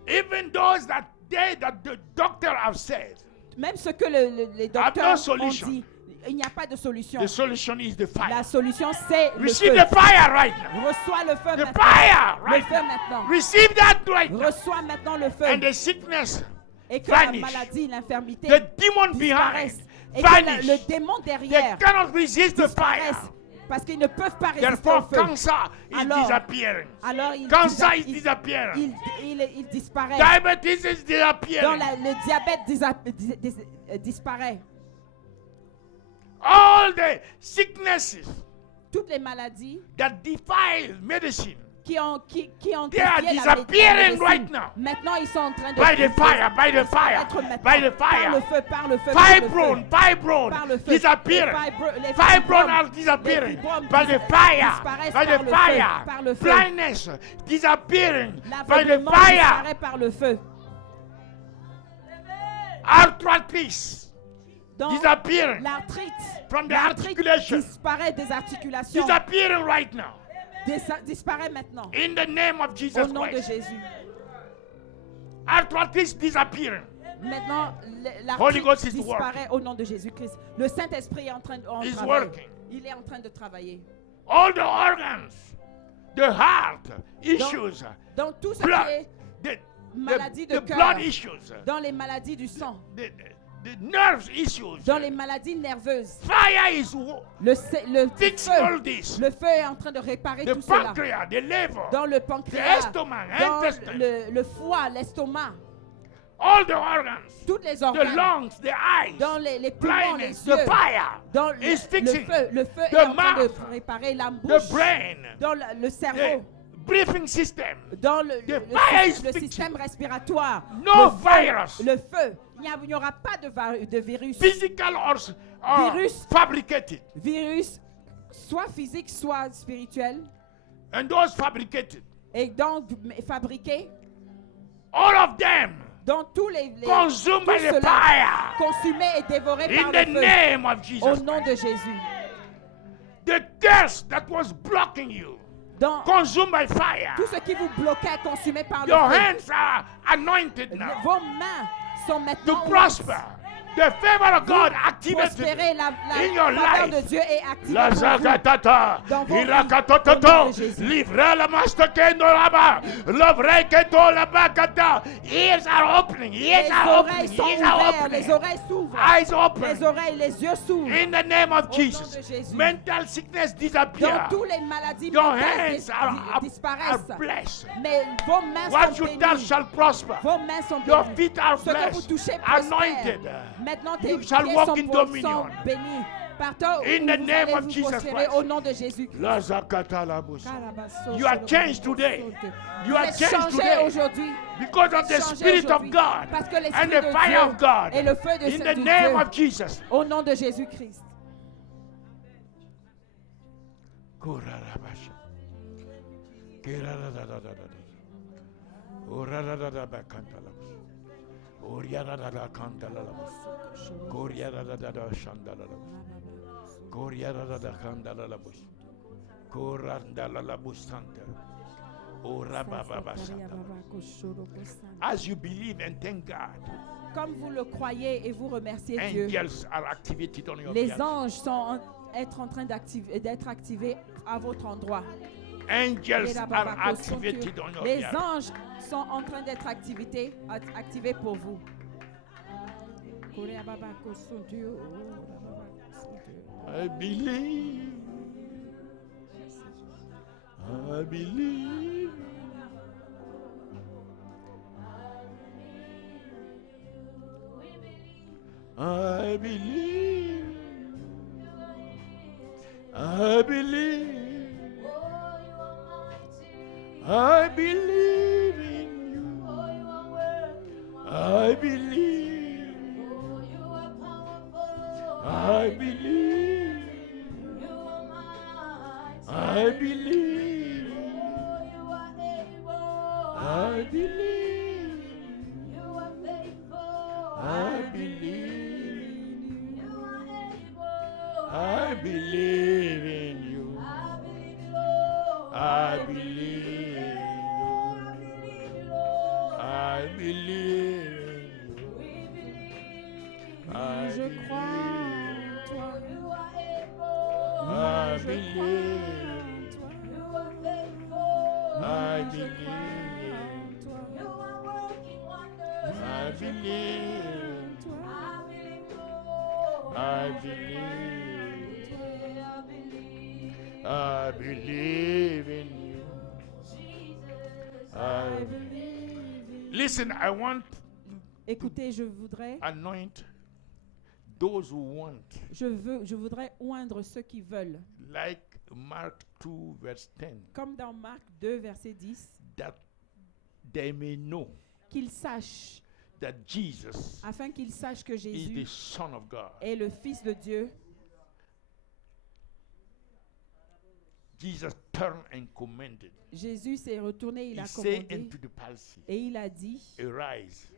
even those that the doctor have said, même ce que les no docteurs ont solution. dit, il n'y a pas de solution. the solution is the La fire. solution, c'est le Receive feu. the fire right now. Reçois le feu The maintenant. fire Le right feu now. maintenant. Receive that right now. Reçois maintenant le feu. And the sickness, Et que la vanish. maladie, l'infirmité the demon behind, disparaissent. Et que vanish. le démon They derrière cannot resist the fire. disparaisse. Parce qu'ils ne peuvent pas résister au Therefore, feu. cancer is Alors, disappearing. Alors il, Cancer is il- disappearing. il disparaît. Diabetes is Donc disappearing. le diabète disparaît. All the sicknesses Toutes les maladies that defile medicine qui ont They are défié disappearing médecine, right now. maintenant ils sont en train de by the fire, by the fire, disparaître maintenant. by the Par le fire. feu, par le feu, par le feu. Fibron Par le feu. disappearing. Les Fibron are les disappearing fibromes by the fire, disparaissent by par the le feu, fire. par le feu. Blindness disappearing by the L'aveuglement fire. disparaît par le feu. Arthritis Donc, disappearing l'arthrite from the l'arthrite articulation. disparaît des articulations. Disappearing right now. Disparaît maintenant. In the name of Jesus Au nom de Christ. Jésus. Arthritis disappearing. Maintenant, Holy Ghost l'arthrite is disparaît au nom de Jésus-Christ. Le Saint-Esprit est en train de Is travailler. working. Il est en train de travailler. All the organs, the heart issues, Donc tout ce blood, qui est the, maladie de the cœur, blood issues, dans les maladies du sang, the nerves issues. dans les maladies nerveuses, Fire is le fix feu, all this. le feu est en train de réparer The tout cela. pancreas, the liver, Dans le the pancréas, stomach, dans intestine, le foie, l'estomac, all the organs, toutes les the organes, lungs, the eyes, dans les poumons, les blindness, yeux, the fire, dans is fixing le feu the est en train de mouth, réparer la the bouche, brain, dans le the cerveau, breathing system. dans le fire is le fixing. système respiratoire. No le feu, virus. Le feu. Il n'y aura pas de virus. Physical or Virus. fabricated. Virus, soit physique, soit spirituel. And those fabricated, Et donc fabriqué. all of them Donc tous les consumed tout by the cela fire. consumé et dévoré In par the le feu. name of Jesus Au nom Christ. de Jésus. The curse that was blocking you, Donc consumed by fire. tout ce qui vous bloquait, consumé par le Your feu. hands are anointed now Vos mains sont to maintenant prosper. The favor of God activated prospérer. La in your faveur life. de Dieu est activée La pour vous. zakatata, Dans vos vies, irakatototo, au nom de Jésus. livre la mastakendo laba, lovreketo la bakata. Ears are opening, ears Les are oreilles opening, sont ears are ouvertes, opening. les oreilles s'ouvrent. Eyes open. Les oreilles, les yeux s'ouvrent. In the name of Au nom Jesus. de Jésus. Mental sickness Donc disappear. toutes les maladies Your mentales hands are disparaissent. blessed. Mais vos mains What sont you touch bénies. shall prosper. Vos mains sont Your bénies. feet are Ce que vous blessed, touchez anointed. prospère. Maintenant tes You pieds shall walk sont, in sont dominion. bénis. Partout In où the vous name allez of vous Jesus prospérer Christ. au nom de Jésus-Christ. La zakata la busa. You You are changed today. You are changed changé today aujourd'hui. because of the Changé Spirit of aujourd'hui. God Parce que and l'Esprit the de fire Dieu of God. et le feu de In the de name Dieu. of Jesus. Au nom de Jésus-Christ. As you believe and thank God, Comme vous le croyez et vous remerciez Dieu, angels are activated on your les behalf. anges sont en train d'être activés à votre endroit. Angels are activated on your Les behalf. anges sont en train d'être activés pour vous. I believe. I believe. I believe. I believe. I believe in you. I believe. I believe. I believe. I believe. I believe. I believe in you. I believe in you. I believe in you. I Je crois en toi. I Je believe. crois en toi. I Je believe. crois en toi. I believe. I believe. I believe in you. I believe. Listen, I want Écoutez, je voudrais, anoint those who want, je voudrais oindre ceux qui veulent, like Mark 2 verse 10, comme dans Marc 2, verset 10, that they may know qu'ils sachent, that Jesus afin qu'ils sachent que is the Jésus Son of God. est le Fils de Dieu. Jesus turned and commanded. Jésus s'est retourné, il He a said commandé unto the palsy, et il a dit arise,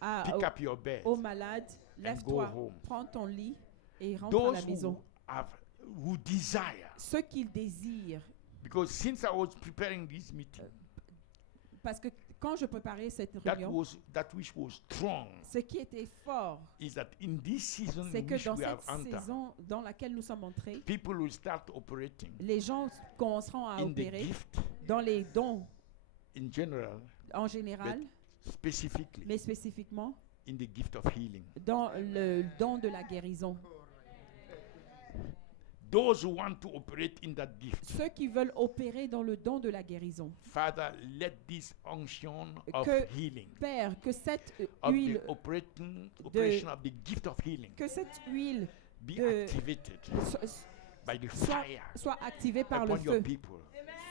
à- pick up your bed. au malade, go lève-toi, home. prends ton lit et rentre à la Those maison. who desire, Ceux qui désirent, because since I was preparing this meeting, parce que quand je préparais cette that réunion, which was strong ce qui était fort, is that in this season c'est que which dans we have cette entered, saison dans laquelle nous sommes entrés, people will start operating les gens commenceront à in the opérer gift dans les dons in general, en général, specifically mais spécifiquement in the gift of healing. dans le don de la guérison. Those who want to operate in that gift, Ceux qui veulent opérer dans le don de la guérison. Father, let this unction of Que- healing, Père, que cette of huile, the operation of the gift of healing que cette huile be de- activated by the soit, fire soit activée par le upon your feu people,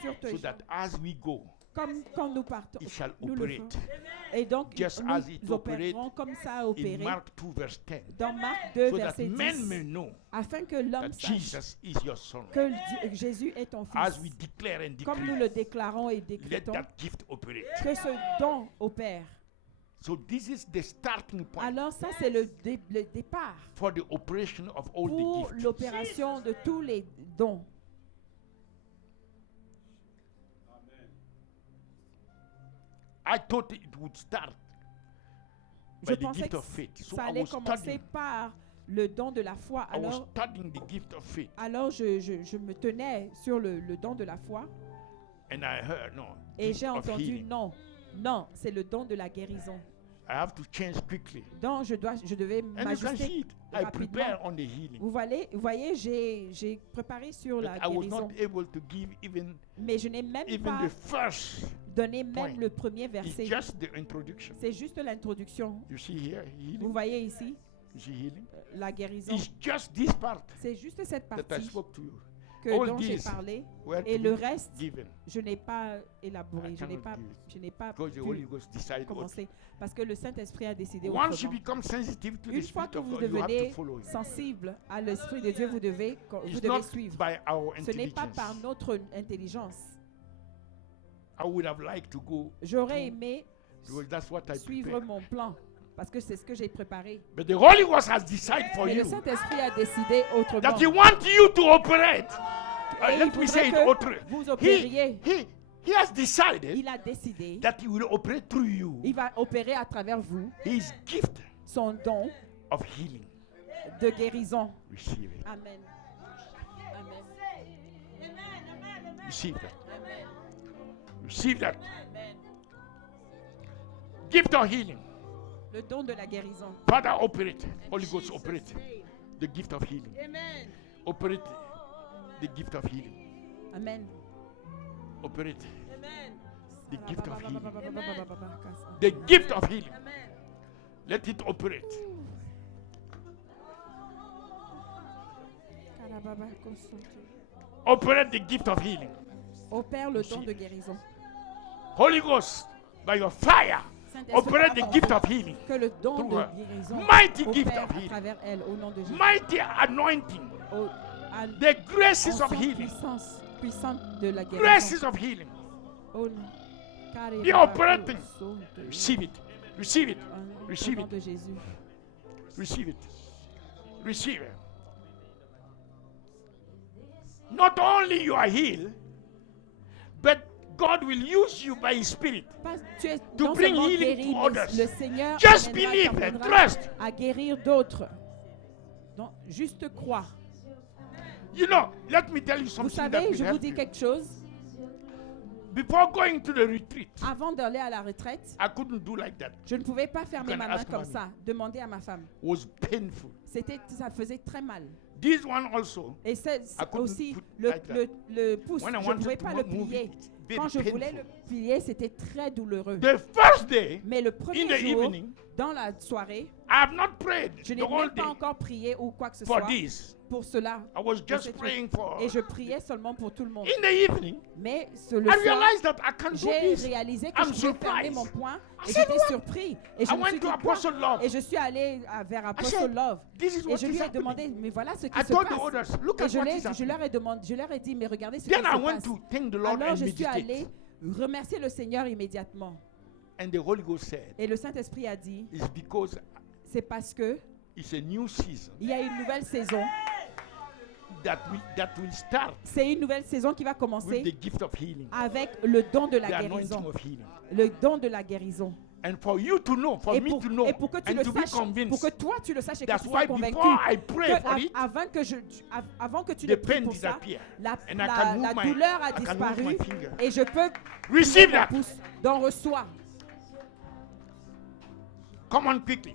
sur tes so gens. that as we go, Comme quand nous partons, it shall nous le operate. ferons. Et donc, Just as it nous opérerons comme ça a In opéré Mark 2 verse 10, dans Marc 2, so that verset men may 10, know afin que l'homme that sache Jesus is your son. que Jésus est ton As we Fils. declare and Comme nous decree, le déclarons et let décrétons, that gift operate. que ce don opère. So this is the starting point Alors ça, c'est le départ for the operation of all pour the gifts. l'opération de tous les dons. I thought it would start Je by the pensais gift que of faith. So ça I allait was commencer studying. par le don de la foi. I was Alors, studying the gift of faith, je me tenais sur le don de la foi and I heard no et gift j'ai of entendu healing. non, c'est le don de la guérison. I have to change quickly, Donc je devais and you can m'ajuster see it. I rapidement. prepare on the healing, Vous voyez, j'ai préparé sur but la I was guérison, not able to give even mais je n'ai même even pas the first. donné point. même le premier It's verset. just the introduction. C'est juste l'introduction. You see here Vous healing. voyez ici You see healing. la guérison. It's just this part C'est juste cette that I partie spoke to you. que all dont j'ai these parlé Where et to le be reste, given, je n'ai pas élaboré, I cannot give it. je n'ai pas because the Holy pu Ghost decided what. commencer parce que le Saint-Esprit a décidé Once you autrement. become sensitive to the Une fois Spirit que of vous God, you have to devenez follow Him. sensible à l'Esprit de Dieu, vous It's devez not suivre. by our Ce n'est pas intelligence. par notre intelligence. I would have liked to go J'aurais aimé because that's what I suivre prepared. mon plan parce que c'est ce que j'ai préparé. But the Holy Ghost has decided for Mais le you Saint-Esprit a décidé autrement. that He wants you to operate. Et il Let me voudrait say it que autre. vous opériez. He has decided Il a décidé, that He will operate through you il va opérer à travers vous His gift son don of healing. de guérison. Receive it. Amen. Amen. Receive that. Amen. Receive that. Amen. Gift of healing. Le don de la guérison. Father, operate. Holy Ghost, operate the gift of healing. Amen. Operate the gift of healing. Amen. Operate Amen. the gift of healing. Amen. The gift of healing. Let it operate. Operate the gift of healing. Opère le don de guérison. Holy Ghost, by your fire, Saint-Esprit, operate the par gift ton of healing. que le don Through de her. guérison Mighty opère gift of à healing. travers elle au nom de Jésus. Mighty anointing. Au- à The graces of l'onction healing. puissance puissante de la guérison. Graces of healing. Au nom- Carré Be Baba operating. Koso de- Receive it. Receive it. au Receive nom it. de Jésus. Receive it. Receive it. Not only you are healed, but God will use you by His Spirit. Tu es To non bring seulement healing guéri, to mais others. le Seigneur Just t'amènera, believe and t'apprendra trust. à guérir d'autres. Donc, juste crois. You know, let me tell you Vous something that savez, will je vous help dis you. quelque chose. Before going to the retreat, Avant d'aller à la retraite, I couldn't do like that. je ne pouvais pas fermer can ma main ask comme mommy. ça. Demander à ma femme. It was painful. Ça faisait très mal. This one also, Et c'est I couldn't aussi put le, like that. le pouce. when I Je ne wanted pouvais to pas le move plier. it, very Quand je voulais painful. le plier, c'était très douloureux. The first day, Mais le in premier the jour, evening, dans la soirée, I have not prayed je the n'ai whole même pas day encore prié ou quoi que ce for soit this. pour cela. I was pour ce just truc. praying for. Et je priais seulement pour tout le monde. In the evening, Mais le I soir, realized that I can do j'ai this. réalisé que I'm je pouvais fermer surprised. mon poing I et said, j'étais "What?" surpris. Et je I me suis went dit, to quoi? Apostle Love. Et je suis allé vers I Apostle said, Love. This is Et what je is lui ai happening. demandé, mais voilà ce qui I se told the passe. others, look Et at je, what l'ai- is je happening. leur ai dit, mais regardez ce qui Then I se went passe. to thank the Lord Alors and je suis allé meditate. remercier le Seigneur immédiatement. And the Holy Ghost said, Et le Saint-Esprit a dit, it's because c'est parce que it's a new season il y a une nouvelle saison. that will start C'est une nouvelle saison qui va with commencer the gift of healing, avec le don de la the anointing guérison. of healing. Le don de la guérison. And for you to know, for Et me pour, to know, et pour que tu and le to be saches, pour convinced, que toi tu le saches et que that's tu sois why convaincu, before I pray que for it, avant que tu the ne pries pain pour ça, disappear. la, And I la- can move la my- douleur a I can move disparu my finger. et je peux Receive plier mon that. pouce. Donc reçois. Come on quickly.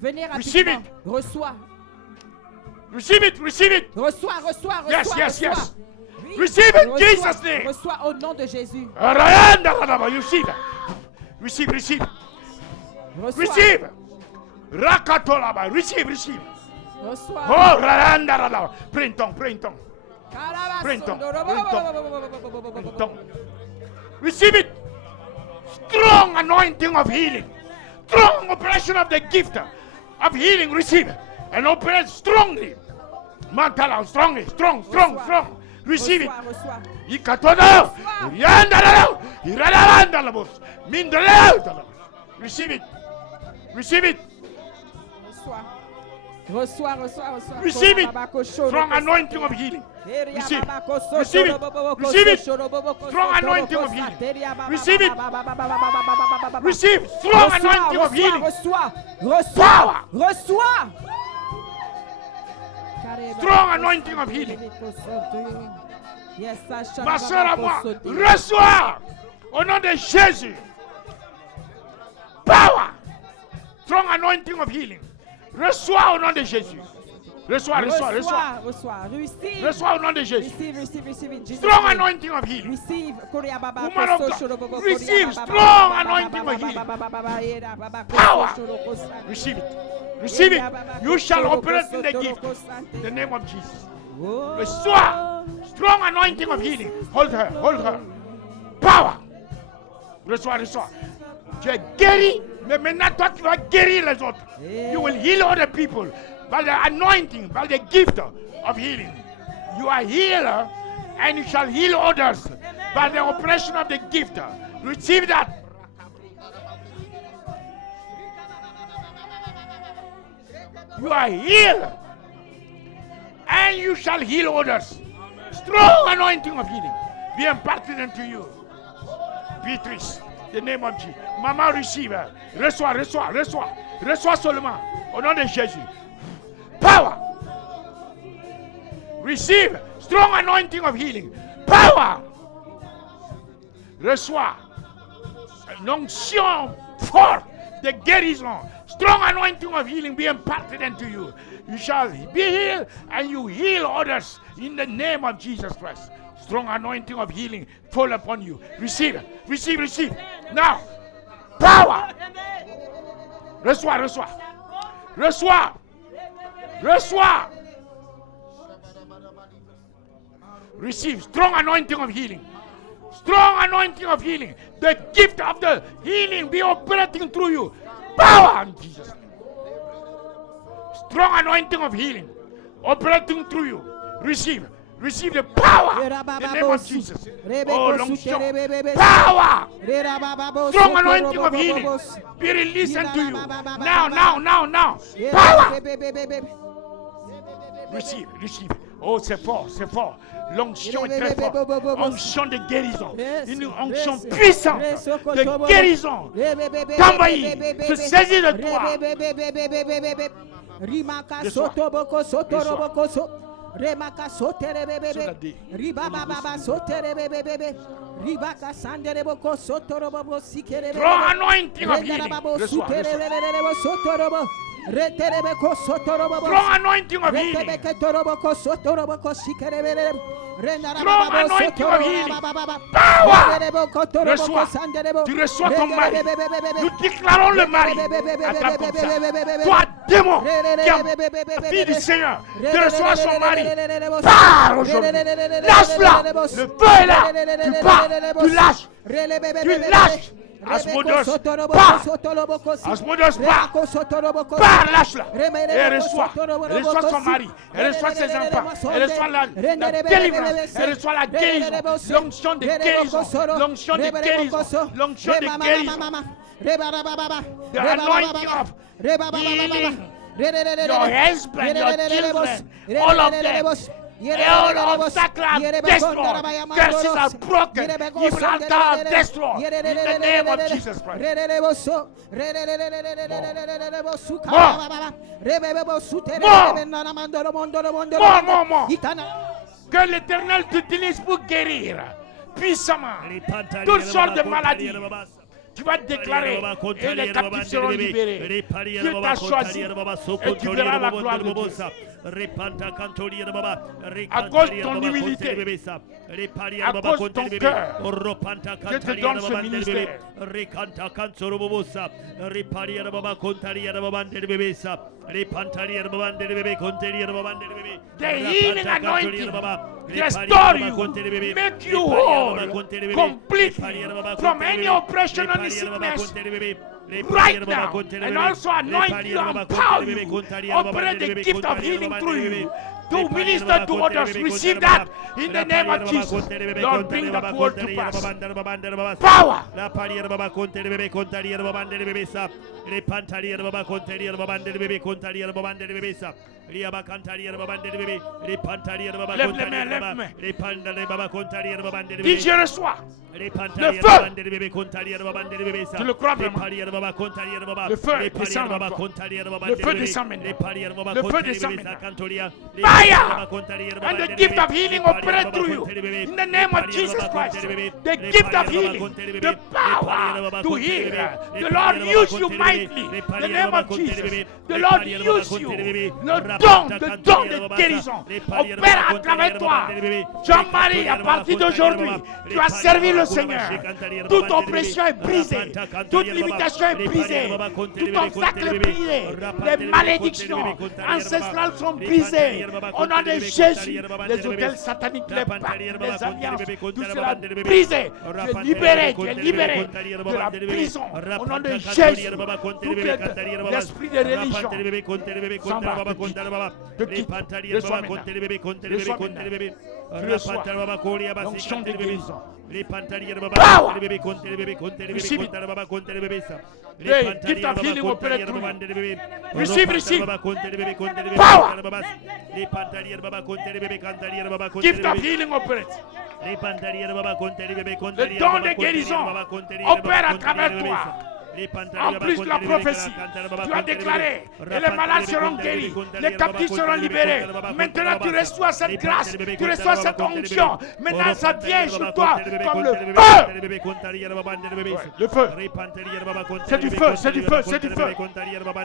Venez Receive rapidement. Reçois. Receive it, receive it. Reçois, reçois, Yes, reçois. yes, reçois. yes. Oui, Receive in reçois, Jesus' name. Reçois au nom de Jésus. Receive that. Receive, receive, Reçois. receive. Rakatolaba, receive, receive. Reçois. Oh, Rarandalala. Pray in tongue, pray in tongue. Pray in tongue, Carabasso. In tongue. Receive it. Strong anointing of healing. Strong operation of the gift of healing. Receive it. And operate strongly. Mantala, strongly, strong. Receive it. Reçois. Ikatoda. Yandala. Iradandalabos. Mindala. Receive it. Receive it. Reçois. Receive it. Strong anointing of healing. Receive. Receive it. Receive it. Strong anointing of healing. Receive it. Receive strong anointing of healing. Power. Reçois. Strong anointing of healing. Yes, Ma soeur à moi, reçois au nom de Jésus. Power. Strong anointing of healing. Reçois au nom de Jésus. Reçois. Reçois. Receive. Reçois au nom de Jésus. Receive in Jesus' Strong name. anointing of healing. Receive. Woman of God, receive strong anointing of healing. Power. Receive it. Receive it. You shall operate in the gift. In the name of Jesus. Reçois. Strong anointing of healing. Hold her. Power. Reçois. Tu es guéri, mais maintenant toi tu vas guérir les autres. You will heal other people by the anointing, by the gift of healing. You are a healer and you shall heal others by the operation of the gift. Receive that. You are healed, and you shall heal others. Strong anointing of healing be imparted unto you. Beatrice, the name of Jesus. Maman, receive. Reçois, reçois, reçois. Reçois seulement. Au nom de Jésus. Power. Receive. Strong anointing of healing. Power. Reçois. Une onction forte de guérison. Strong anointing of healing be imparted unto you. You shall be healed and you heal others in the name of Jesus Christ. Strong anointing of healing fall upon you. Receive, receive, receive. Now, power. Reçois, reçois. Reçois. Reçois. Receive strong anointing of healing. Strong anointing of healing. The gift of the healing be operating through you. Power in Jesus' name. Strong anointing of healing operating through you. Receive. Receive the power in the name of Jesus. Oh, l'onction. Power. Strong anointing of healing be released unto you. Now, now, now, now. Power. Receive, receive. Oh, c'est fort, c'est fort. L'onction est très forte. Onction de guérison. Une onction puissante de guérison. T'envahir, se saisir de toi. Rimaka sotoboko sotoroboko so. Remaka soterebebebe. Ribababa soterebebebe. Ribaka sandereboko sotorobo sikerebe. Strong anointing of healing. Sotorobo. Reterebeko sotorobo. Strong anointing of healing. Retebeketoroboko sotoroboko sikerebe. Strong anointing of healing. Power. Reçois. Tu reçois ton mari. Nous déclarons le mari. Attrape comme ça. Toi, démon, qui a fille du Seigneur, tu reçois son mari. Pars aujourd'hui. Lâche-la. Le feu est là. Tu pars. Tu lâches. Tu lâches. Asmodos, pars. Asmodos, pars. Pars, lâche-la. Et reçoit son mari. Elle reçoit ses enfants. Elle reçoit la délivrance. Elle reçoit la guérison. L'onction de guérison. L'onction de guérison. L'onction de guérison. The anointing of healing. Your husband, your children, all of them. All obstacles are destroyed. Curses are broken. Evil altars are destroyed. In the name of Jesus Christ. More. Que l'Éternel t'utilise pour guérir puissamment toutes sortes de maladies. Tu vas déclarer et les captifs seront libérés. Dieu t'a choisi et tu verras la gloire de Dieu. À cause de ton humilité, à cause de ton cœur, je te donne ce ministère. The healing anointing restore you, make you whole, completely from any oppression or sickness. Right now, and also anoint you, empower you, operate the gift of healing through you, to minister to others. Receive that in the name of Jesus. Lord, bring the word to pass. Power. Lève les mains. Dis, je reçois le feu. Tu le crois vraiment? Le feu descend dans toi. Le feu descend maintenant. Le feu descend maintenant. Fire! And the gift of healing operate through you. In the name of Jesus Christ. The gift of healing. The power to heal. The Lord use you mightily. The name of Jesus. The Lord use you. Le don de guérison opère à travers toi. Jean-Marie, à partir d'aujourd'hui, tu as servi le Seigneur. Toute oppression est brisée. Toute limitation est brisée. Tout obstacle est brisé. Les malédictions ancestrales sont brisées. Au nom de Jésus, les hôtels sataniques, les pactes, les alliances, tout cela brisé. Tu es libéré de la prison. Au nom de Jésus, tout l'esprit de religion s'en va, te quitte. Reçois maintenant. Tu reçois l'onction de guérison. Power. Receive it. Pray. Gift of healing operate through you. Receive, receive. Power. Gift of healing operate. Le don de guérison opère à travers toi. En plus de la prophétie, tu as déclaré et les malades seront guéris, les captifs seront libérés. Maintenant, tu reçois cette grâce, tu reçois cette onction. Maintenant, ça vient sur toi comme le feu. Ouais, le feu. C'est du feu, c'est du feu, c'est du feu.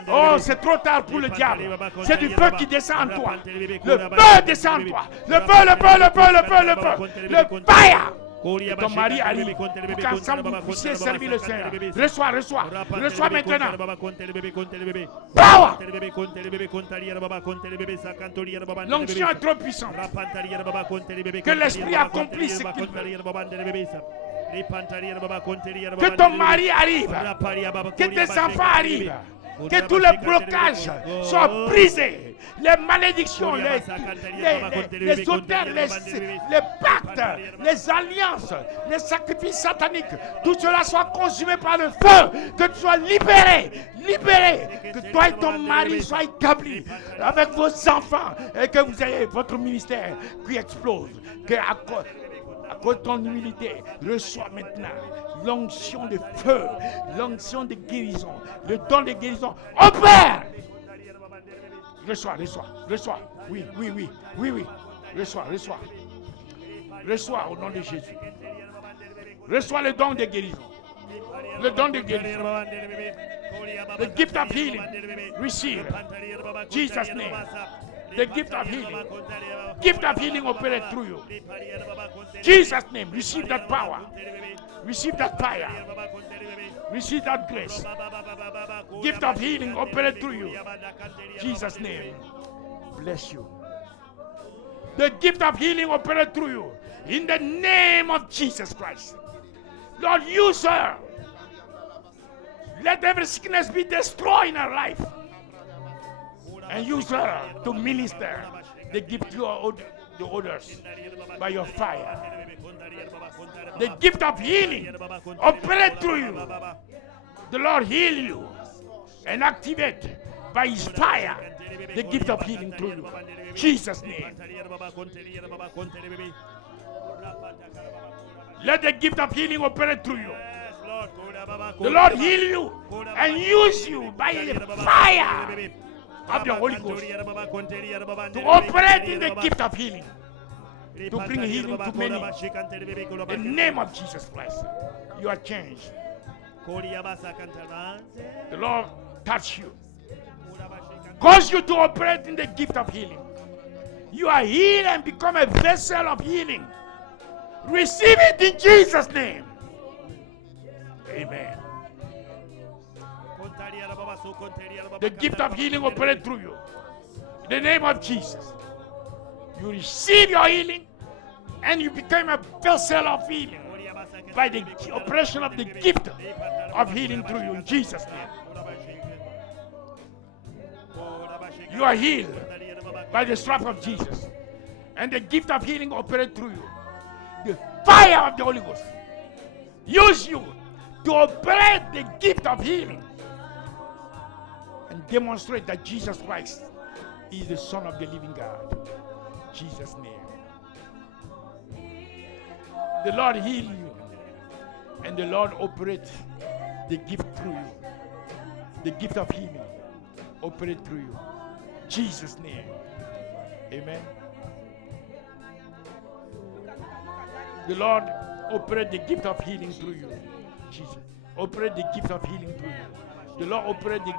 Oh, c'est trop tard pour le diable. C'est du feu qui descend en toi. Le feu descend en toi. Le feu, le feu, le feu, le feu, le feu. Le fire. Et ton mari arrive pour qu'ensemble vous puissiez servir le Seigneur. Reçois, reçois, reçois maintenant. Power. L'onction est trop puissante. Que l'Esprit accomplisse ce qu'il veut. Que ton mari arrive. Que tes enfants arrivent. Que tous les blocages soient brisés. Les malédictions, les odeurs, les pactes, les alliances, les sacrifices sataniques, tout cela soit consumé par le feu. Que tu sois libéré, libéré. Que toi et ton mari soient établis avec vos enfants et que vous ayez votre ministère qui explose. Que à cause de ton humilité, reçois maintenant l'onction de feu, l'onction de guérison, le don de guérison. Opère! Reçois, reçois, reçois. Oui, oui, oui, oui, oui. Reçois, reçois. Reçois au nom de Jésus. Reçois le don de guérison. Le don de guérison. The gift of healing. Receive. Jesus' name. The gift of healing. Gift of healing operate through you. Jesus' name. Receive that power. Receive that fire. Receive that grace. Gift of healing operate through you. Jesus' name. Bless you. The gift of healing operate through you. In the name of Jesus Christ. Lord, use her. Let every sickness be destroyed in her life. And use her to minister the gift to the others by your fire. The gift of healing operate through you. The Lord heal you and activate by his fire the gift of healing through you. Jesus' name. Let the gift of healing operate through you. The Lord heal you and use you by the fire of the Holy Ghost to operate in the gift of healing, to bring healing to many. In the name of Jesus Christ, you are changed. The Lord touch you, cause you to operate in the gift of healing. You are healed and become a vessel of healing. Receive it in Jesus' name. Amen. The gift of healing operate through you. In the name of Jesus, you receive your healing and you become a vessel of healing by the operation of the gift of healing through you in Jesus' name. You are healed by the strap of Jesus, and the gift of healing operate through you. The fire of the Holy Ghost use you to operate the gift of healing and demonstrate that Jesus Christ is the Son of the living God. In Jesus' name. The Lord heal you and the Lord operate the gift through you. The gift of healing operate through you. In Jesus' name. Amen. The Lord operate the gift of healing through you. Jesus. Operate the gift of healing through you. The Lord operate the